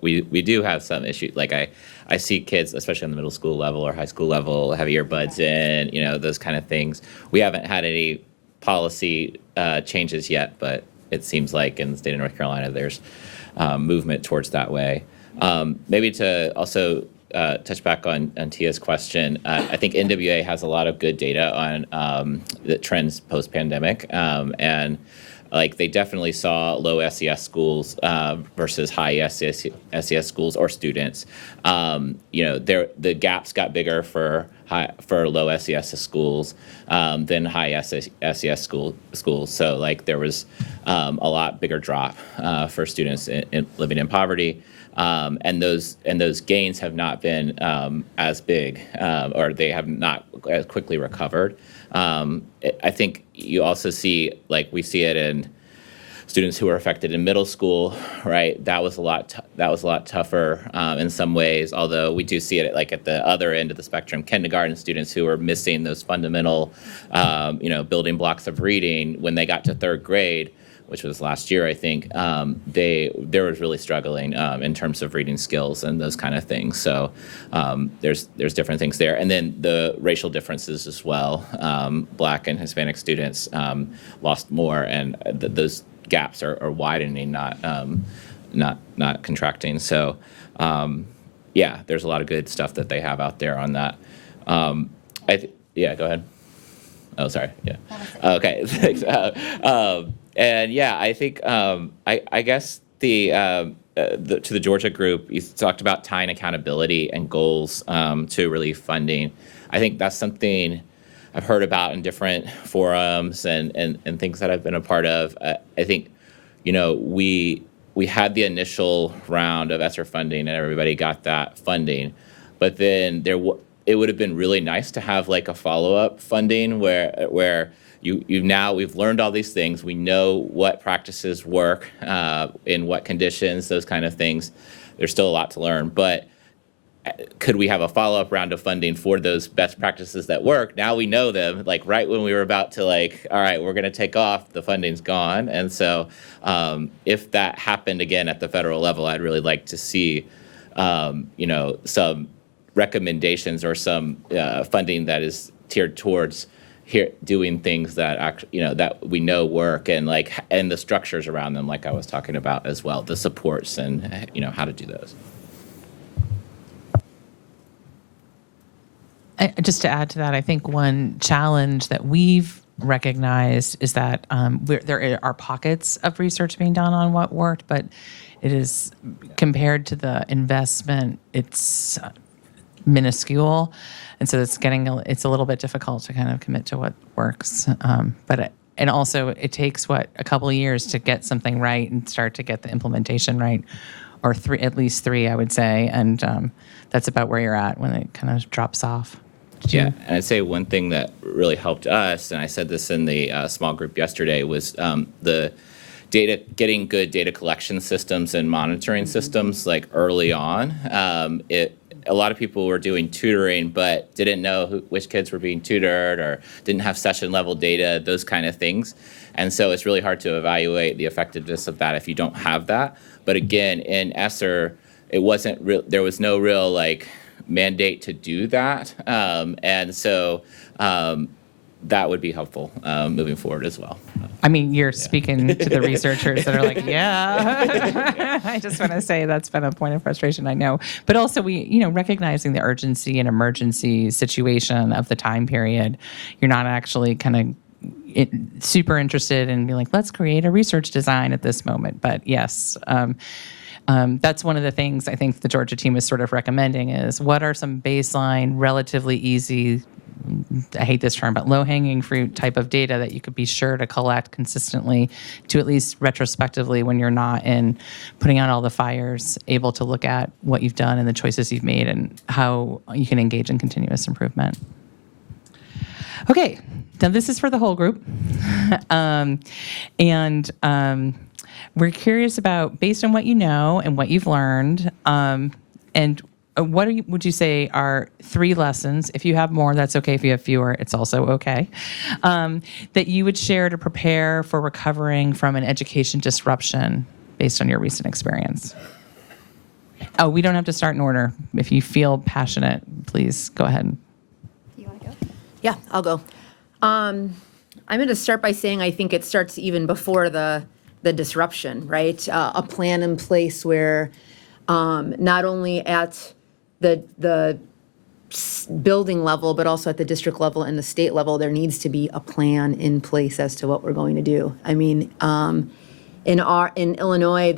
we do have some issues. Like I see kids, especially on the middle school level or high school level, have earbuds in, those kind of things. We haven't had any policy changes yet, but it seems like in the state of North Carolina, there's movement towards that way. Maybe to also touch back on Tia's question, I think NWA has a lot of good data on the trends post-pandemic, and like they definitely saw low SES schools versus high SES schools or students. The gaps got bigger for low SES schools than high SES schools. So like there was a lot bigger drop for students living in poverty. And those gains have not been as big, or they have not as quickly recovered. I think you also see, like we see it in students who were affected in middle school, right? That was a lot tougher in some ways. Although we do see it at the other end of the spectrum, kindergarten students who are missing those fundamental, building blocks of reading when they got to third grade, which was last year, I think, they were really struggling in terms of reading skills and those kind of things. So there's different things there. And then the racial differences as well. Black and Hispanic students lost more, and those gaps are widening, not contracting. So there's a lot of good stuff that they have out there on that. Go ahead. Oh, sorry. Yeah. Okay. Thanks. And yeah, I think I guess to the Georgia group, you talked about tying accountability and goals to relief funding. I think that's something I've heard about in different forums and things that I've been a part of. I think, we had the initial round of ESSER funding and everybody got that funding, but then it would have been really nice to have like a follow-up funding where we've learned all these things. We know what practices work, in what conditions, those kind of things. There's still a lot to learn, but could we have a follow-up round of funding for those best practices that work? Now we know them, like right when we were about to all right, we're gonna take off, the funding's gone. And so if that happened again at the federal level, I'd really like to see, some recommendations or some funding that is tiered towards doing things that actually, that we know work, and and the structures around them, like I was talking about as well, the supports and how to do those. Just to add to that, I think one challenge that we've recognized is that there are pockets of research being done on what worked, but it is, compared to the investment, it's minuscule. And so it's a little bit difficult to kind of commit to what works. And also it takes a couple of years to get something right and start to get the implementation right, or at least three, I would say. And that's about where you're at when it kind of drops off. Yeah, and I'd say one thing that really helped us, and I said this in the small group yesterday, was the getting good data collection systems and monitoring systems early on. A lot of people were doing tutoring, but didn't know which kids were being tutored or didn't have session level data, those kind of things. And so it's really hard to evaluate the effectiveness of that if you don't have that. But again, in ESSER, it wasn't real. There was no real like mandate to do that, and so that would be helpful moving forward as well. I mean, you're speaking to the researchers that are like, yeah. I just want to say that's been a point of frustration, I know. But also recognizing the urgency and emergency situation of the time period, you're not actually kind of super interested in being like, let's create a research design at this moment. But yes, that's one of the things I think the Georgia team is sort of recommending is what are some baseline, relatively easy, I hate this term, but low-hanging fruit type of data that you could be sure to collect consistently to at least retrospectively when you're not in putting out all the fires, able to look at what you've done and the choices you've made and how you can engage in continuous improvement. Okay, now this is for the whole group. We're curious about, based on what you know and what you've learned, and what would you say are 3 lessons, if you have more, that's okay. If you have fewer, it's also okay, that you would share to prepare for recovering from an education disruption based on your recent experience? Oh, we don't have to start in order. If you feel passionate, please go ahead. Do you want to go? Yeah, I'll go. I'm going to start by saying I think it starts even before the disruption, right? A plan in place where not only at the building level, but also at the district level and the state level, there needs to be a plan in place as to what we're going to do. I mean, in Illinois,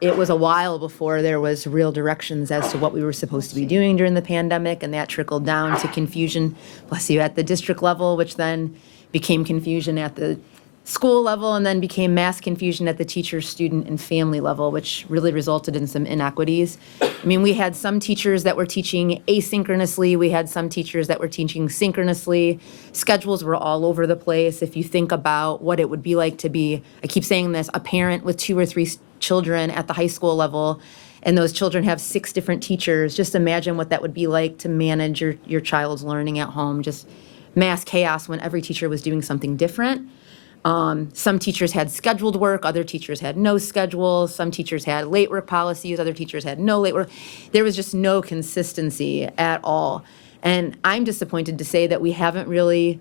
it was a while before there was real directions as to what we were supposed to be doing during the pandemic, and that trickled down to confusion, bless you, at the district level, which then became confusion at the school level and then became mass confusion at the teacher, student, and family level, which really resulted in some inequities. I mean, we had some teachers that were teaching asynchronously. We had some teachers that were teaching synchronously. Schedules were all over the place. If you think about what it would be like to be, I keep saying this, a parent with 2 or 3 children at the high school level, and those children have 6 different teachers. Just imagine what that would be like to manage your child's learning at home. Just mass chaos when every teacher was doing something different. Some teachers had scheduled work, other teachers had no schedule, some teachers had late work policies, other teachers had no late work. There was just no consistency at all. And I'm disappointed to say that we haven't really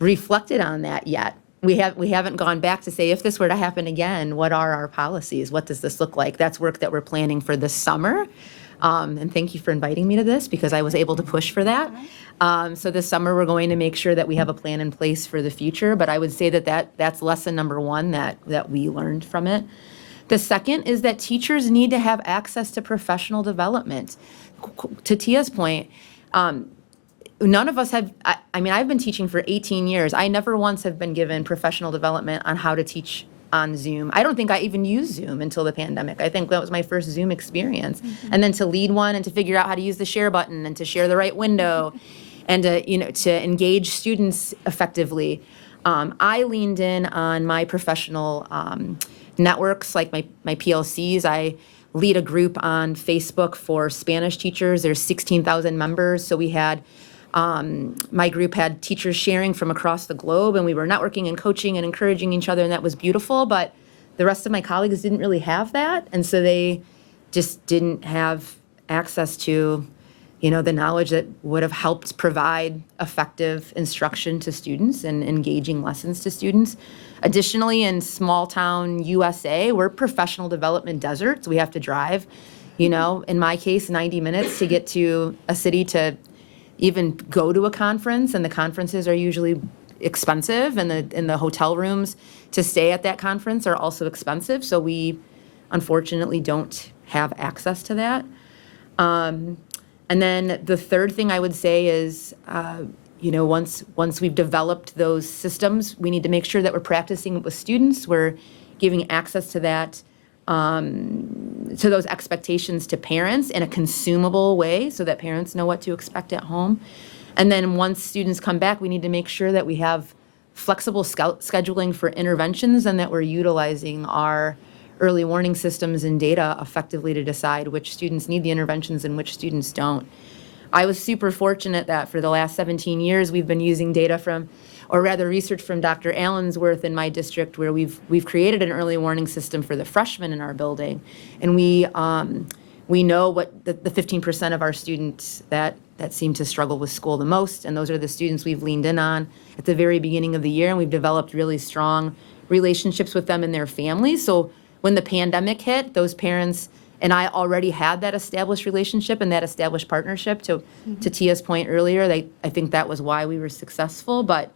reflected on that yet. We haven't gone back to say, if this were to happen again, what are our policies? What does this look like? That's work that we're planning for this summer. And thank you for inviting me to this because I was able to push for that. So this summer, we're going to make sure that we have a plan in place for the future. But I would say that's lesson number 1 that we learned from it. The second is that teachers need to have access to professional development. To Tia's point, none of us have, I mean, I've been teaching for 18 years. I never once have been given professional development on how to teach on Zoom. I don't think I even used Zoom until the pandemic. I think that was my first Zoom experience. And then to lead one and to figure out how to use the share button and to share the right window and to engage students effectively. I leaned in on my professional networks, like my PLCs. I lead a group on Facebook for Spanish teachers. There's 16,000 members, so we had my group had teachers sharing from across the globe, and we were networking and coaching and encouraging each other, and that was beautiful. But the rest of my colleagues didn't really have that, and so they just didn't have access to, the knowledge that would have helped provide effective instruction to students and engaging lessons to students. Additionally, in small town USA, we're professional development deserts. We have to drive, in my case, 90 minutes to get to a city to even go to a conference, and the conferences are usually expensive, and the hotel rooms to stay at that conference are also expensive. So we unfortunately don't have access to that. And then the third thing I would say is, once we've developed those systems, we need to make sure that we're practicing it with students. We're giving access to that, to those expectations to parents in a consumable way so that parents know what to expect at home. And then once students come back, we need to make sure that we have flexible scheduling for interventions and that we're utilizing our early warning systems and data effectively to decide which students need the interventions and which students don't. I was super fortunate that for the last 17 years, we've been using data research from Dr. Allensworth in my district, where we've created an early warning system for the freshmen in our building. And we we know what the 15% of our students that seem to struggle with school the most, and those are the students we've leaned in on at the very beginning of the year, and we've developed really strong relationships with them and their families. So when the pandemic hit, those parents and I already had that established relationship and that established partnership. To Tia's point earlier, I think that was why we were successful. But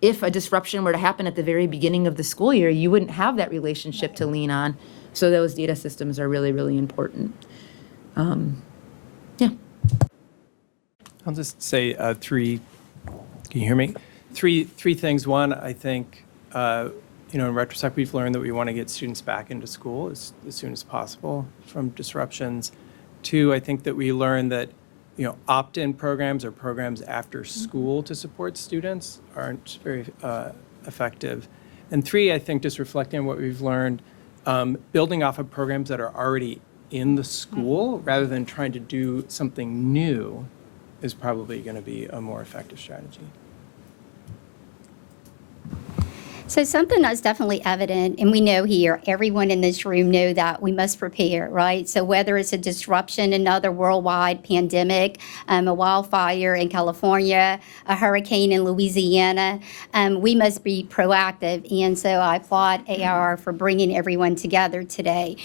if a disruption were to happen at the very beginning of the school year, you wouldn't have that relationship to lean on. So those data systems are really, really important. Yeah. I'll just say three. Can you hear me? Three things. One, I think, in retrospect, we've learned that we want to get students back into school as soon as possible from disruptions. Two, I think that we learned that, opt-in programs or programs after school to support students aren't very effective. And three, I think, just reflecting on what we've learned, building off of programs that are already in the school rather than trying to do something new is probably going to be a more effective strategy. So something that's definitely evident, and we know here, everyone in this room know that we must prepare, right? So whether it's a disruption, another worldwide pandemic, a wildfire in California, a hurricane in Louisiana, we must be proactive. And so I applaud AR for bringing everyone together today.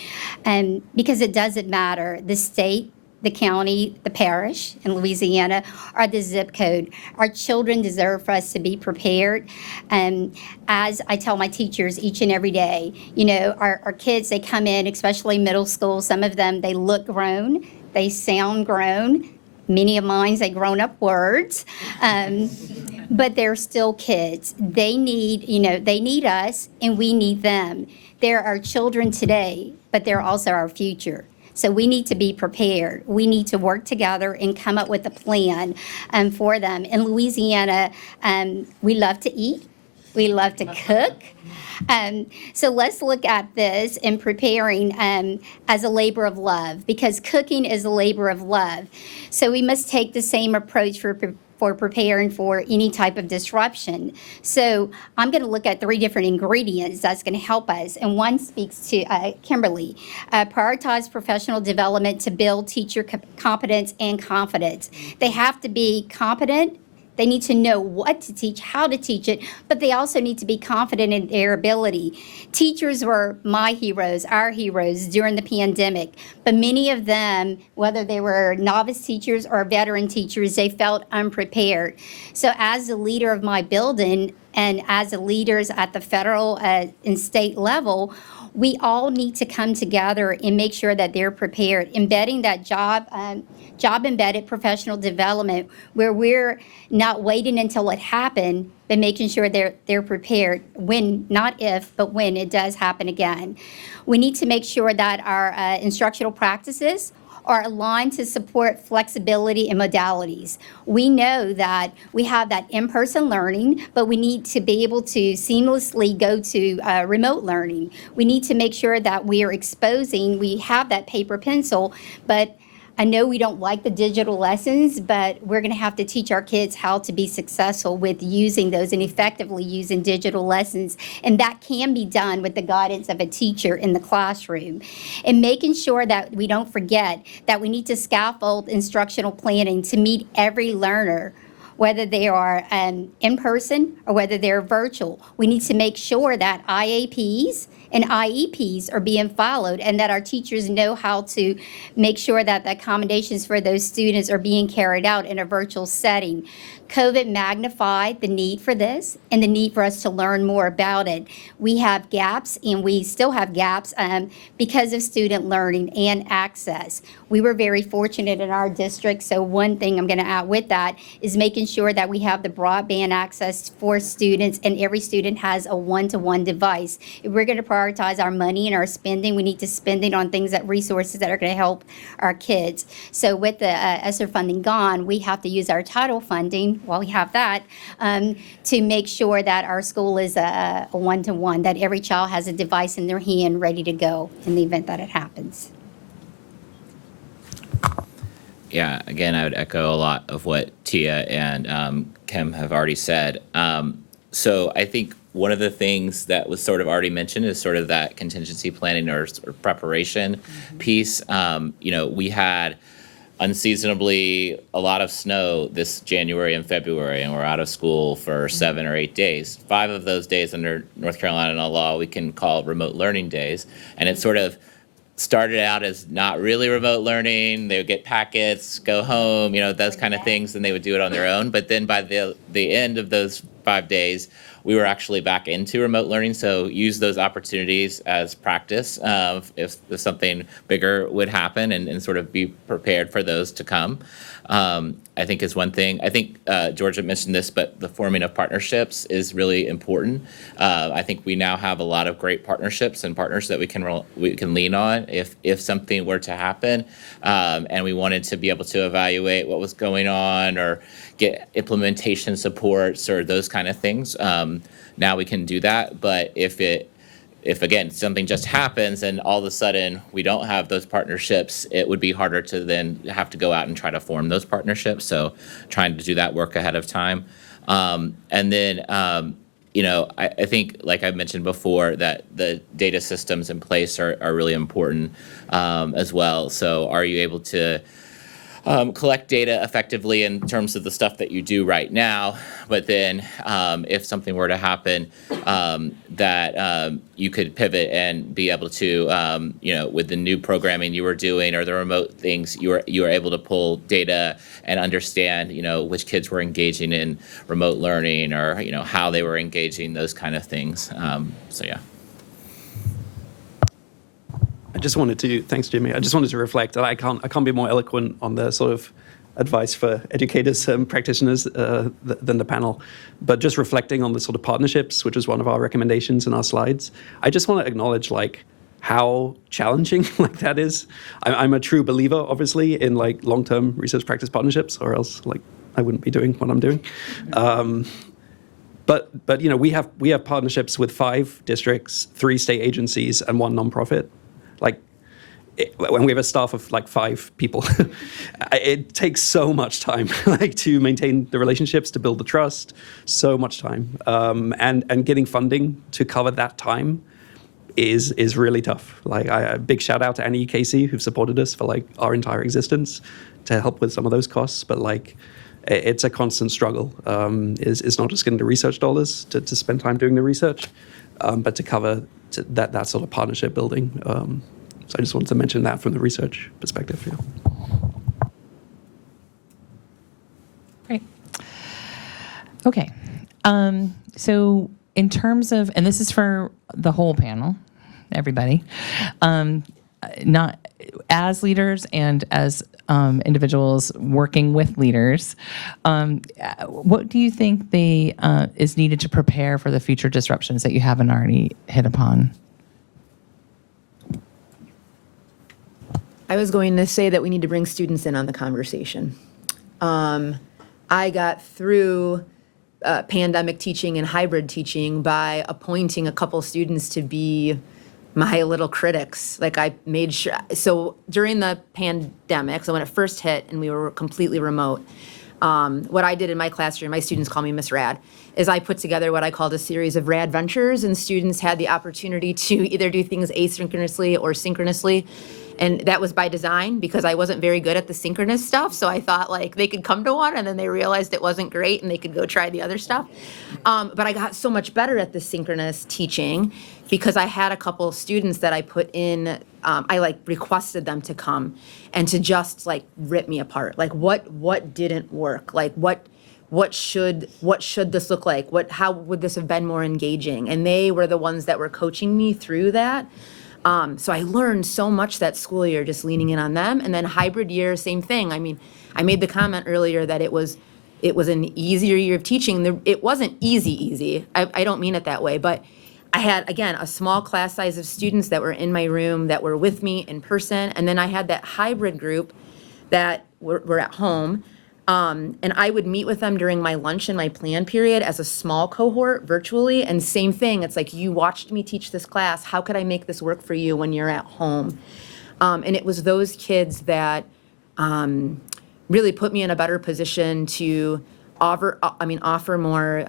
Because it doesn't matter, the state, the county, the parish in Louisiana, or the zip code. Our children deserve for us to be prepared. As I tell my teachers each and every day, our kids, they come in, especially middle school, some of them, they look grown, they sound grown. Many of mine say grown-up words, but they're still kids. They need us, and we need them. They're our children today, but they're also our future. So we need to be prepared. We need to work together and come up with a plan for them. In Louisiana, we love to eat. We love to cook. So let's look at this in preparing as a labor of love, because cooking is a labor of love. So we must take the same approach for preparing for any type of disruption. So I'm going to look at 3 different ingredients that's going to help us. And one speaks to Kimberly. Prioritize professional development to build teacher competence and confidence. They have to be competent. They need to know what to teach, how to teach it, but they also need to be confident in their ability. Teachers were my heroes, our heroes during the pandemic, but many of them, whether they were novice teachers or veteran teachers, they felt unprepared. So as the leader of my building and as the leaders at the federal and state level, we all need to come together and make sure that they're prepared, embedding that job-embedded professional development where we're not waiting until it happened, but making sure they're prepared when, not if, but when it does happen again. We need to make sure that our instructional practices are aligned to support flexibility and modalities. We know that we have that in-person learning, but we need to be able to seamlessly go to remote learning. We need to make sure that we are exposing, we have that paper pencil, but I know we don't like the digital lessons, but we're going to have to teach our kids how to be successful with using those and effectively using digital lessons. And that can be done with the guidance of a teacher in the classroom. And making sure that we don't forget that we need to scaffold instructional planning to meet every learner, whether they are in person or whether they're virtual. We need to make sure that IAPs and IEPs are being followed and that our teachers know how to make sure that the accommodations for those students are being carried out in a virtual setting. COVID magnified the need for this and the need for us to learn more about it. We have gaps, and we still have gaps because of student learning and access. We were very fortunate in our district, so one thing I'm going to add with that is making sure that we have the broadband access for students and every student has a one-to-one device. If we're going to prioritize our money and our spending, we need to spend it on things, that resources that are going to help our kids. So with the ESSER funding gone, we have to use our title funding, while we have that, to make sure that our school is a one-to-one, that every child has a device in their hand ready to go in the event that it happens. Yeah, again, I would echo a lot of what Tia and Kim have already said. So I think one of the things that was sort of already mentioned is sort of that contingency planning or preparation piece. We had unseasonably a lot of snow this January and February, and we're out of school for 7 or 8 days. 5 of those days under North Carolina law we can call remote learning days, and it sort of started out as not really remote learning. They would get packets, go home, those kind of things, and they would do it on their own. But then by the end of those 5 days, we were actually back into remote learning. So use those opportunities as practice if something bigger would happen, and sort of be prepared for those to come. I think is one thing. I think Georgia mentioned this, but the forming of partnerships is really important. I think we now have a lot of great partnerships and partners that we can lean on if something were to happen, and we wanted to be able to evaluate what was going on or get implementation supports or those kind of things. Now we can do that, but if again something just happens and all of a sudden we don't have those partnerships, it would be harder to then have to go out and try to form those partnerships. So trying to do that work ahead of time. And then, I think, like I mentioned before, that the data systems in place are really important as well. So are you able to collect data effectively in terms of the stuff that you do right now, but then if something were to happen, that you could pivot and be able to, with the new programming you were doing or the remote things, you were able to pull data and understand, which kids were engaging in remote learning or, how they were engaging, those kind of things. So yeah. Thanks, Jimmy. I just wanted to reflect that I can't be more eloquent on the sort of advice for educators and practitioners than the panel. But just reflecting on the sort of partnerships, which was one of our recommendations in our slides, I just want to acknowledge how challenging that is. I'm a true believer, obviously, in long-term research practice partnerships, or else I wouldn't be doing what I'm doing. But we have partnerships with 5 districts, 3 state agencies, and 1 nonprofit. When we have a staff of 5 people, it takes so much time to maintain the relationships, to build the trust, so much time. And getting funding to cover that time is really tough. A big shout out to Annie Casey, who've supported us for our entire existence to help with some of those costs. But it's a constant struggle. It's not just getting the research dollars to spend time doing the research, but to cover that sort of partnership building. So I just wanted to mention that from the research perspective. Yeah. Great. Okay. So in terms of, and this is for the whole panel, everybody, not as leaders and as individuals working with leaders, what do you think is needed to prepare for the future disruptions that you haven't already hit upon? I was going to say that we need to bring students in on the conversation. I got through pandemic teaching and hybrid teaching by appointing a couple students to be my little critics. I made sure, so during the pandemic, so when it first hit and we were completely remote, what I did in my classroom, my students call me Miss Rad, is I put together what I called a series of Rad Ventures, and students had the opportunity to either do things asynchronously or synchronously. And that was by design because I wasn't very good at the synchronous stuff. So I thought they could come to one and then they realized it wasn't great and they could go try the other stuff. But I got so much better at the synchronous teaching because I had a couple of students that I put in, I requested them to come and to just rip me apart. What didn't work? What should this look like? How would this have been more engaging? And they were the ones that were coaching me through that. So I learned so much that school year just leaning in on them. And then hybrid year, same thing. I mean, I made the comment earlier that it was an easier year of teaching. It wasn't easy. I don't mean it that way, but I had, again, a small class size of students that were in my room that were with me in person. And then I had that hybrid group that were at home. And I would meet with them during my lunch and my plan period as a small cohort virtually. And same thing, it's you watched me teach this class. How could I make this work for you when you're at home? And it was those kids that really put me in a better position to offer more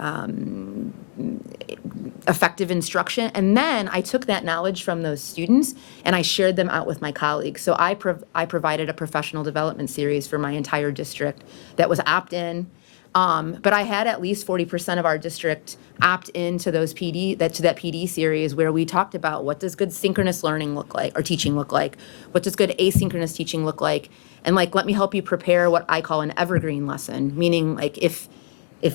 effective instruction. And then I took that knowledge from those students and I shared them out with my colleagues. So I provided a professional development series for my entire district that was opt-in. But I had at least 40% of our district opt into those that PD series where we talked about what does good synchronous learning look like or teaching look like, what does good asynchronous teaching look like, and like let me help you prepare what I call an evergreen lesson, meaning like if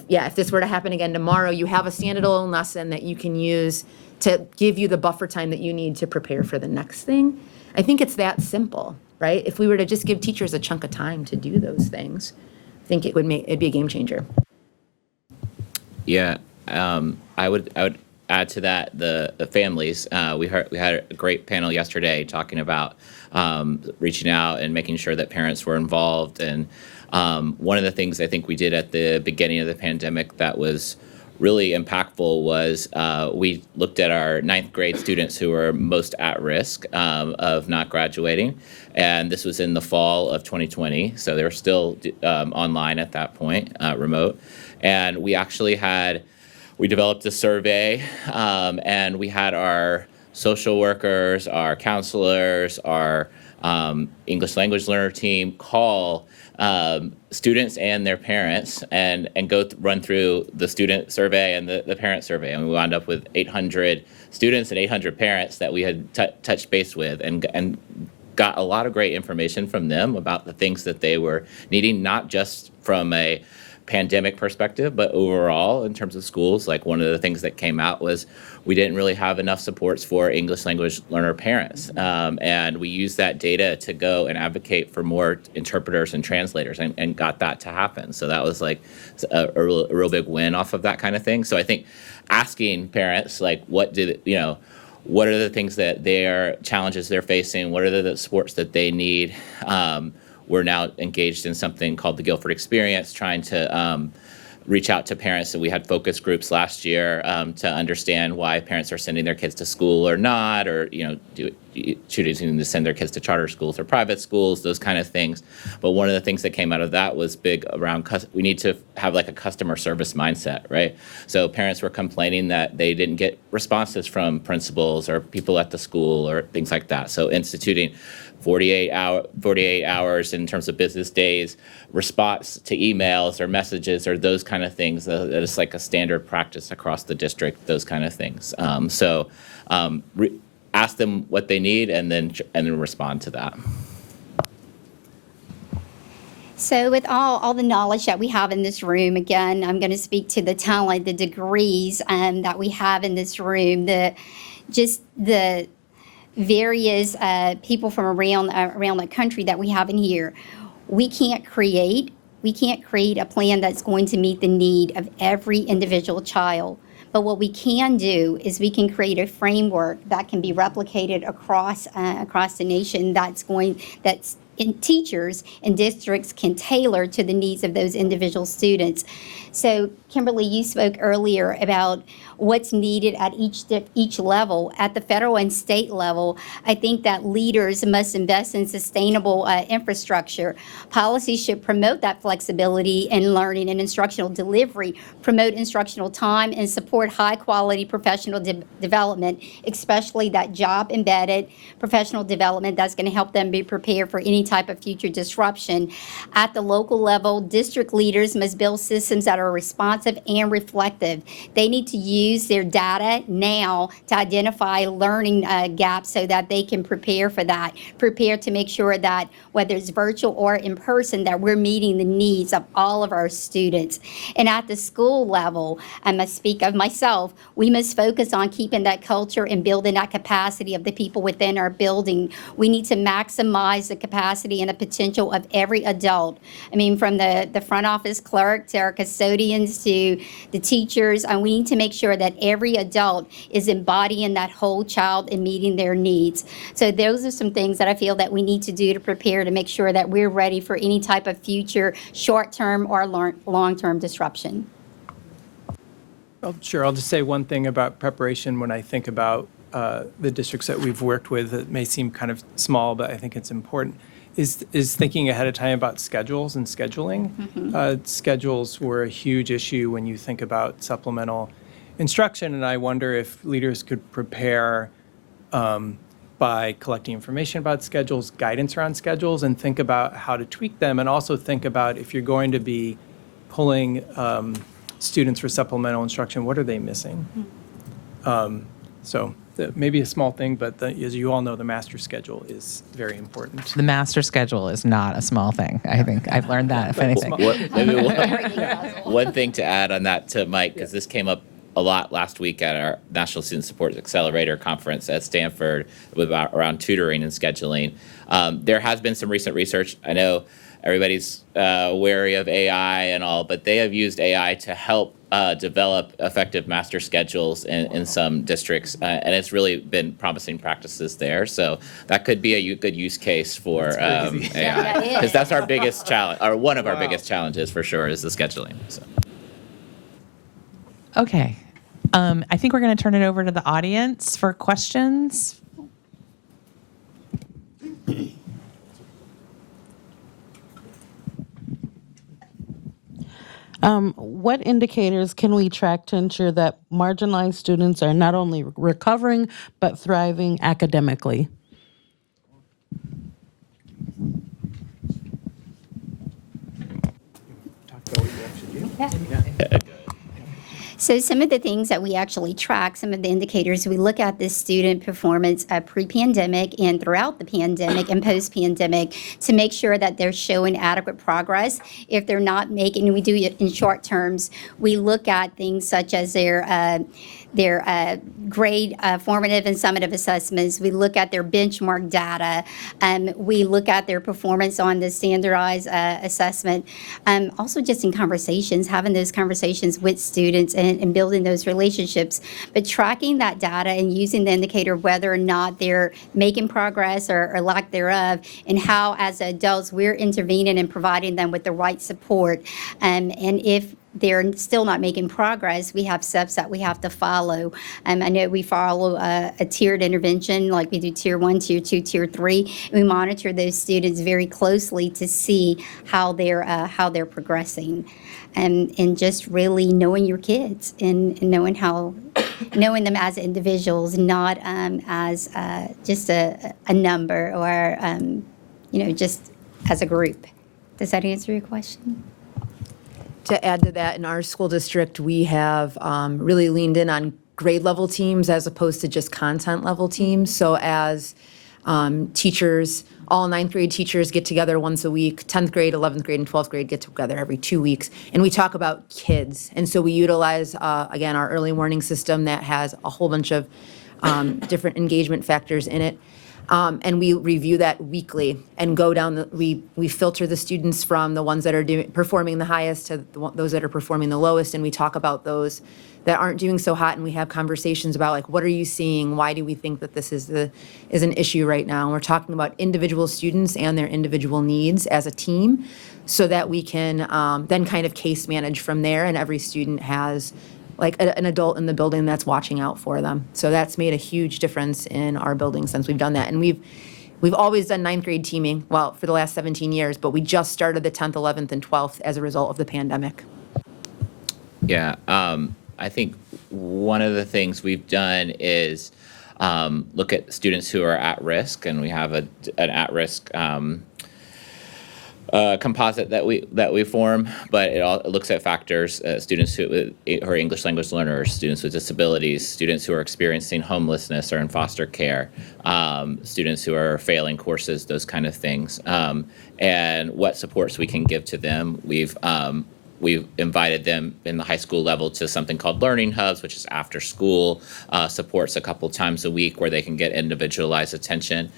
this were to happen again tomorrow, you have a standalone lesson that you can use to give you the buffer time that you need to prepare for the next thing. I think it's that simple, right? If we were to just give teachers a chunk of time to do those things, I think it'd be a game changer. Yeah, I would add to that the families. We had a great panel yesterday talking about reaching out and making sure that parents were involved. And one of the things I think we did at the beginning of the pandemic that was really impactful was we looked at our 9th grade students who were most at risk of not graduating. And this was in the fall of 2020. So they were still online at that point, remote. And we actually we developed a survey and we had our social workers, our counselors, our English language learner team call students and their parents and run through the student survey and the parent survey. And we wound up with 800 students and 800 parents that we had touched base with and got a lot of great information from them about the things that they were needing, not just from a pandemic perspective, but overall in terms of schools. Like one of the things that came out was we didn't really have enough supports for English language learner parents. And we used that data to go and advocate for more interpreters and translators and got that to happen. So that was like a real big win off of that kind of thing. So I think asking parents, like, what are the things that challenges they're facing? What are the supports that they need? We're now engaged in something called the Guilford Experience, trying to reach out to parents. So we had focus groups last year to understand why parents are sending their kids to school or not, or choosing to send their kids to charter schools or private schools, those kind of things. But one of the things that came out of that was big around we need to have like a customer service mindset, right? So parents were complaining that they didn't get responses from principals or people at the school or things like that. So instituting 48 hours in terms of business days, response to emails or messages or those kind of things. That is like a standard practice across the district, those kind of things. Ask them what they need and then respond to that. So with all the knowledge that we have in this room, again, I'm going to speak to the talent, the degrees that we have in this room, the various people from around the country that we have in here. We can't create a plan that's going to meet the need of every individual child. But what we can do is we can create a framework that can be replicated across the nation that's in teachers and districts can tailor to the needs of those individual students. So Kimberly, you spoke earlier about what's needed at each level. At the federal and state level, I think that leaders must invest in sustainable infrastructure. Policy should promote that flexibility in learning and instructional delivery, promote instructional time, and support high-quality professional development, especially that job-embedded professional development that's going to help them be prepared for any type of future disruption. At the local level, district leaders must build systems that are responsive and reflective. They need to use their data now to identify learning gaps so that they can prepare for that, prepare to make sure that whether it's virtual or in person, that we're meeting the needs of all of our students. And at the school level, I must speak of myself, we must focus on keeping that culture and building that capacity of the people within our building. We need to maximize the capacity and the potential of every adult. I mean, from the front office clerk to our custodians to the teachers, and we need to make sure that every adult is embodying that whole child and meeting their needs. So those are some things that I feel that we need to do to prepare to make sure that we're ready for any type of future short-term or long-term disruption. Well, sure. I'll just say one thing about preparation when I think about the districts that we've worked with. It may seem kind of small, but I think it's important, is thinking ahead of time about schedules and scheduling. Mm-hmm. Schedules were a huge issue when you think about supplemental instruction, and I wonder if leaders could prepare by collecting information about schedules, guidance around schedules, and think about how to tweak them, and also think about if you're going to be pulling students for supplemental instruction, what are they missing? Maybe a small thing, but as you all know, the master schedule is very important. The master schedule is not a small thing. I think I've learned that, if anything. One thing to add on that to Mike, because this came up a lot last week at our National Student Support Accelerator Conference at Stanford around tutoring and scheduling. There has been some recent research. I know everybody's wary of AI and all, but they have used AI to help develop effective master schedules in some districts, and it's really been promising practices there. So that could be a good use case for AI, because that's our biggest challenge, or one of our biggest challenges for sure, is the scheduling. So. Okay. I think we're going to turn it over to the audience for questions. What indicators can we track to ensure that marginalized students are not only recovering, but thriving academically? So some of the things that we actually track, some of the indicators, we look at the student performance pre-pandemic and throughout the pandemic and post-pandemic to make sure that they're showing adequate progress. If they're not making, we do it in short terms, we look at things such as their grade formative and summative assessments. We look at their benchmark data. We look at their performance on the standardized assessment. Also just in conversations, having those conversations with students and building those relationships. But tracking that data and using the indicator whether or not they're making progress or lack thereof, and how as adults we're intervening and providing them with the right support. And if they're still not making progress, we have steps that we have to follow. I know we follow a tiered intervention, like we do tier 1, tier 2, tier 3. And we monitor those students very closely to see how they're progressing. And just really knowing your kids and knowing them as individuals, not as just a number or just as a group. Does that answer your question? To add to that, in our school district, we have really leaned in on grade level teams as opposed to just content level teams. So as teachers, all 9th grade teachers get together once a week, 10th grade, 11th grade, and 12th grade get together every 2 weeks, and we talk about kids. And so we utilize, again, our early warning system that has a whole bunch of different engagement factors in it. And we review that weekly and go down, we filter the students from the ones that are performing the highest to those that are performing the lowest, and we talk about those that aren't doing so hot, and we have conversations about, like, what are you seeing? Why do we think that this is an issue right now? And we're talking about individual students and their individual needs as a team, so that we can then kind of case manage from there, and every student has like an adult in the building that's watching out for them. So that's made a huge difference in our building since we've done that. And we've always done 9th grade teaming, well, for the last 17 years, but we just started the 10th, 11th, and 12th as a result of the pandemic. Yeah, I think one of the things we've done is look at students who are at risk, and we have an at-risk composite that we form, but it looks at factors: students who are English language learners, students with disabilities, students who are experiencing homelessness or in foster care, students who are failing courses, those kind of things, and what supports we can give to them. We've invited them in the high school level to something called Learning Hubs, which is after school supports a couple times a week where they can get individualized attention.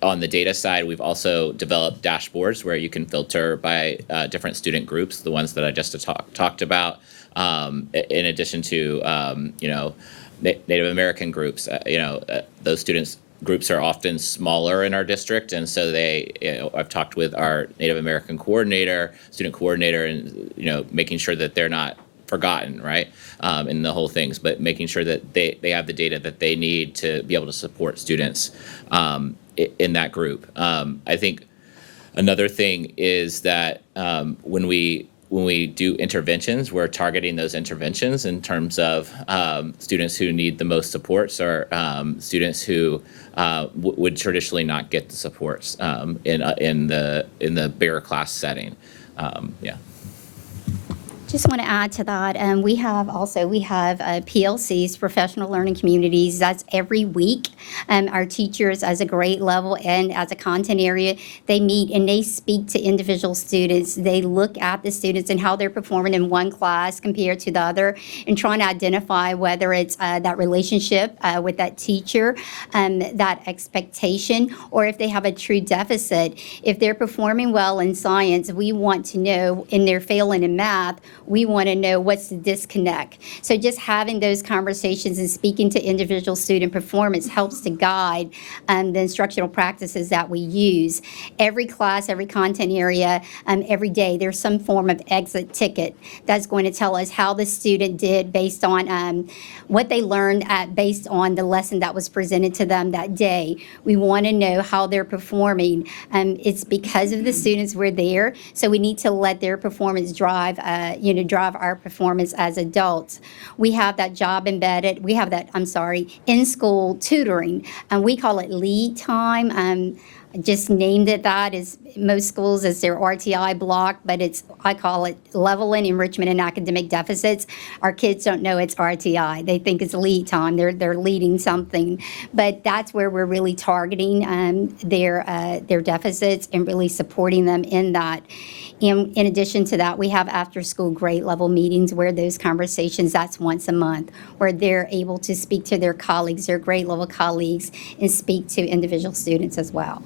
On the data side, we've also developed dashboards where you can filter by different student groups, the ones that I just talked about, in addition to Native American groups. Those groups are often smaller in our district, and so I've talked with our Native American coordinator, student coordinator, and making sure that they're not forgotten, right, in the whole things, but making sure that they have the data that they need to be able to support students in that group. I think another thing is that when we when we do interventions, we're targeting those interventions in terms of students who need the most supports or students who would traditionally not get the supports in the bigger class setting. Yeah. Just want to add to that. We have PLCs, professional learning communities. That's every week. Our teachers, as a grade level and as a content area, they meet and they speak to individual students. They look at the students and how they're performing in one class compared to the other, and trying to identify whether it's that relationship with that teacher, that expectation, or if they have a true deficit. If they're performing well in science, we want to know, and they're failing in math, we want to know what's the disconnect. So just having those conversations and speaking to individual student performance helps to guide the instructional practices that we use. Every class, every content area, every day, there's some form of exit ticket that's going to tell us how the student did based on what they learned based on the lesson that was presented to them that day. We want to know how they're performing. It's because of the students we're there, so we need to let their performance drive our performance as adults. We have that in-school tutoring, and we call it lead time. Just named it that, as most schools as their RTI block, but I call it leveling, enrichment, and academic deficits. Our kids don't know it's RTI. They think it's lead time. They're leading something, but that's where we're really targeting their deficits and really supporting them in that. In addition to that, we have after-school grade level meetings where those conversations, that's once a month, where they're able to speak to their colleagues, their grade level colleagues, and speak to individual students as well.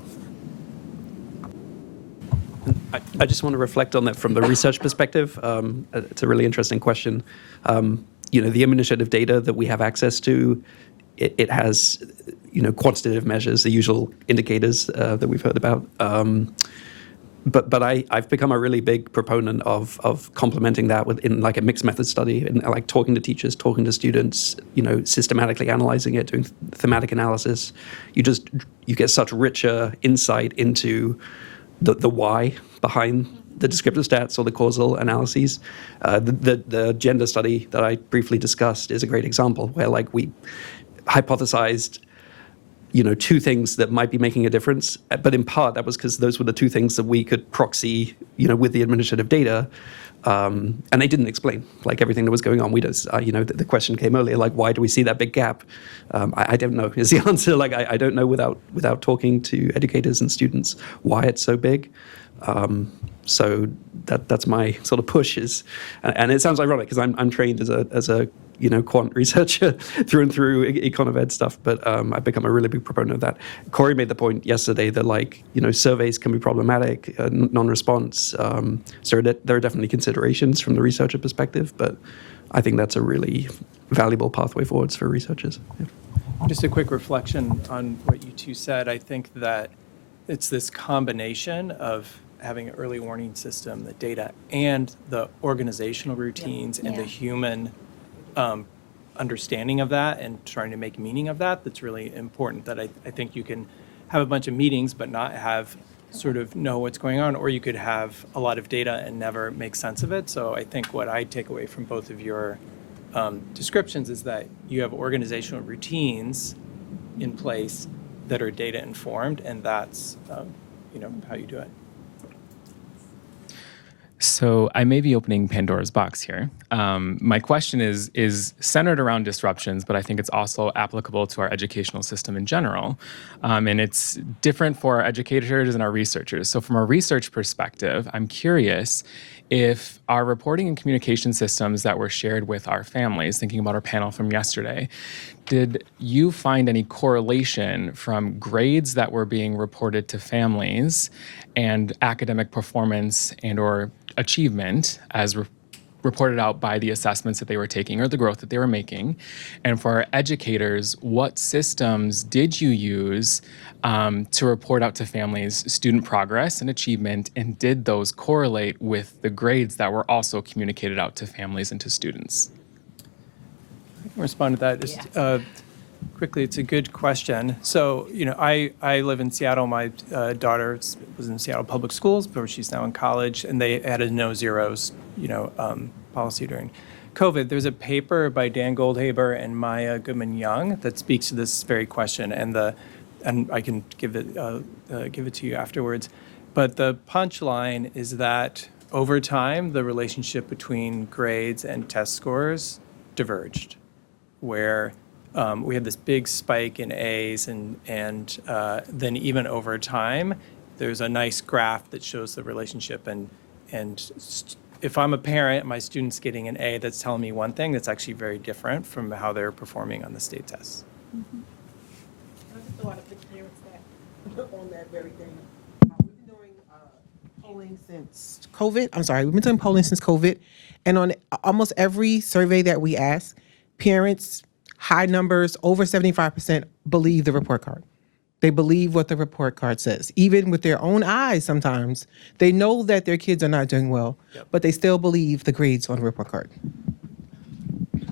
I just want to reflect on that from the research perspective. It's a really interesting question. The administrative data that we have access to, it has, quantitative measures, the usual indicators that we've heard about. But I've become a really big proponent of complementing that in like a mixed method study, and like talking to teachers, talking to students, systematically analyzing it, doing thematic analysis. You get such richer insight into the why behind the descriptive stats or the causal analyses. The gender study that I briefly discussed is a great example where like we hypothesized two things that might be making a difference, but in part that was because those were the two things that we could proxy, with the administrative data, and they didn't explain like everything that was going on. We just, the question came earlier, like why do we see that big gap? I don't know is the answer. Like I don't know without talking to educators and students why it's so big. So that's my sort of push is, and it sounds ironic because I'm trained as a quant researcher through and through econ ed stuff, but I've become a really big proponent of that. Corey made the point yesterday that surveys can be problematic, non-response. So there are definitely considerations from the researcher perspective, but I think that's a really valuable pathway forwards for researchers. Yeah. Just a quick reflection on what you two said. I think that it's this combination of having an early warning system, the data, and the organizational routines and the human understanding of that and trying to make meaning of that that's really important. That I think you can have a bunch of meetings but not have sort of know what's going on, or you could have a lot of data and never make sense of it. So I think what I take away from both of your descriptions is that you have organizational routines in place that are data informed, and that's how you do it. So I may be opening Pandora's box here. My question is centered around disruptions, but I think it's also applicable to our educational system in general. And it's different for our educators and our researchers. So from a research perspective, I'm curious if our reporting and communication systems that were shared with our families, thinking about our panel from yesterday, did you find any correlation from grades that were being reported to families and academic performance and or achievement as reported out by the assessments that they were taking or the growth that they were making? And for our educators, what systems did you use to report out to families student progress and achievement, and did those correlate with the grades that were also communicated out to families and to students? I can respond to that just quickly. It's a good question. So, I live in Seattle. My daughter was in Seattle Public Schools, but she's now in college, and they had a no zeros policy during COVID. There's a paper by Dan Goldhaber and Maya Goodman-Young that speaks to this very question, and I can give it to you afterwards. But the punchline is that over time, the relationship between grades and test scores diverged, where we had this big spike in A's, and then even over time, there's a nice graph that shows the relationship. If I'm a parent and my student's getting an A, that's telling me one thing that's actually very different from how they're performing on the state tests. I just want to put parents that on that very thing. We've been doing polling since COVID. I'm sorry, we've been doing polling since COVID, and on almost every survey that we ask, parents, high numbers, over 75%, believe the report card. They believe what the report card says, even with their own eyes. Sometimes they know that their kids are not doing well, but they still believe the grades on the report card. Can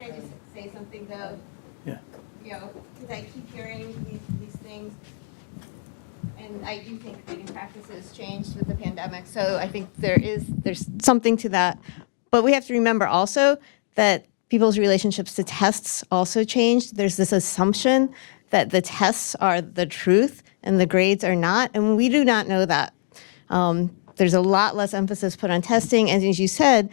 I just say something though? Yeah. Because I keep hearing these things, and I do think grading practices changed with the pandemic. So I think there's something to that, but we have to remember also that people's relationships to tests also changed. There's this assumption that the tests are the truth and the grades are not, and we do not know that. There's a lot less emphasis put on testing, and as you said,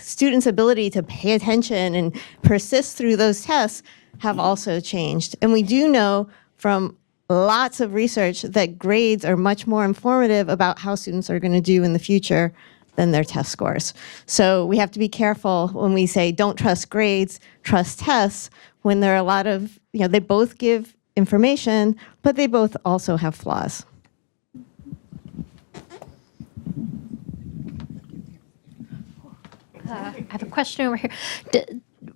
students' ability to pay attention and persist through those tests have also changed. And we do know from lots of research that grades are much more informative about how students are going to do in the future than their test scores. So we have to be careful when we say don't trust grades, trust tests, when there are a lot of, they both give information, but they both also have flaws. I have a question over here.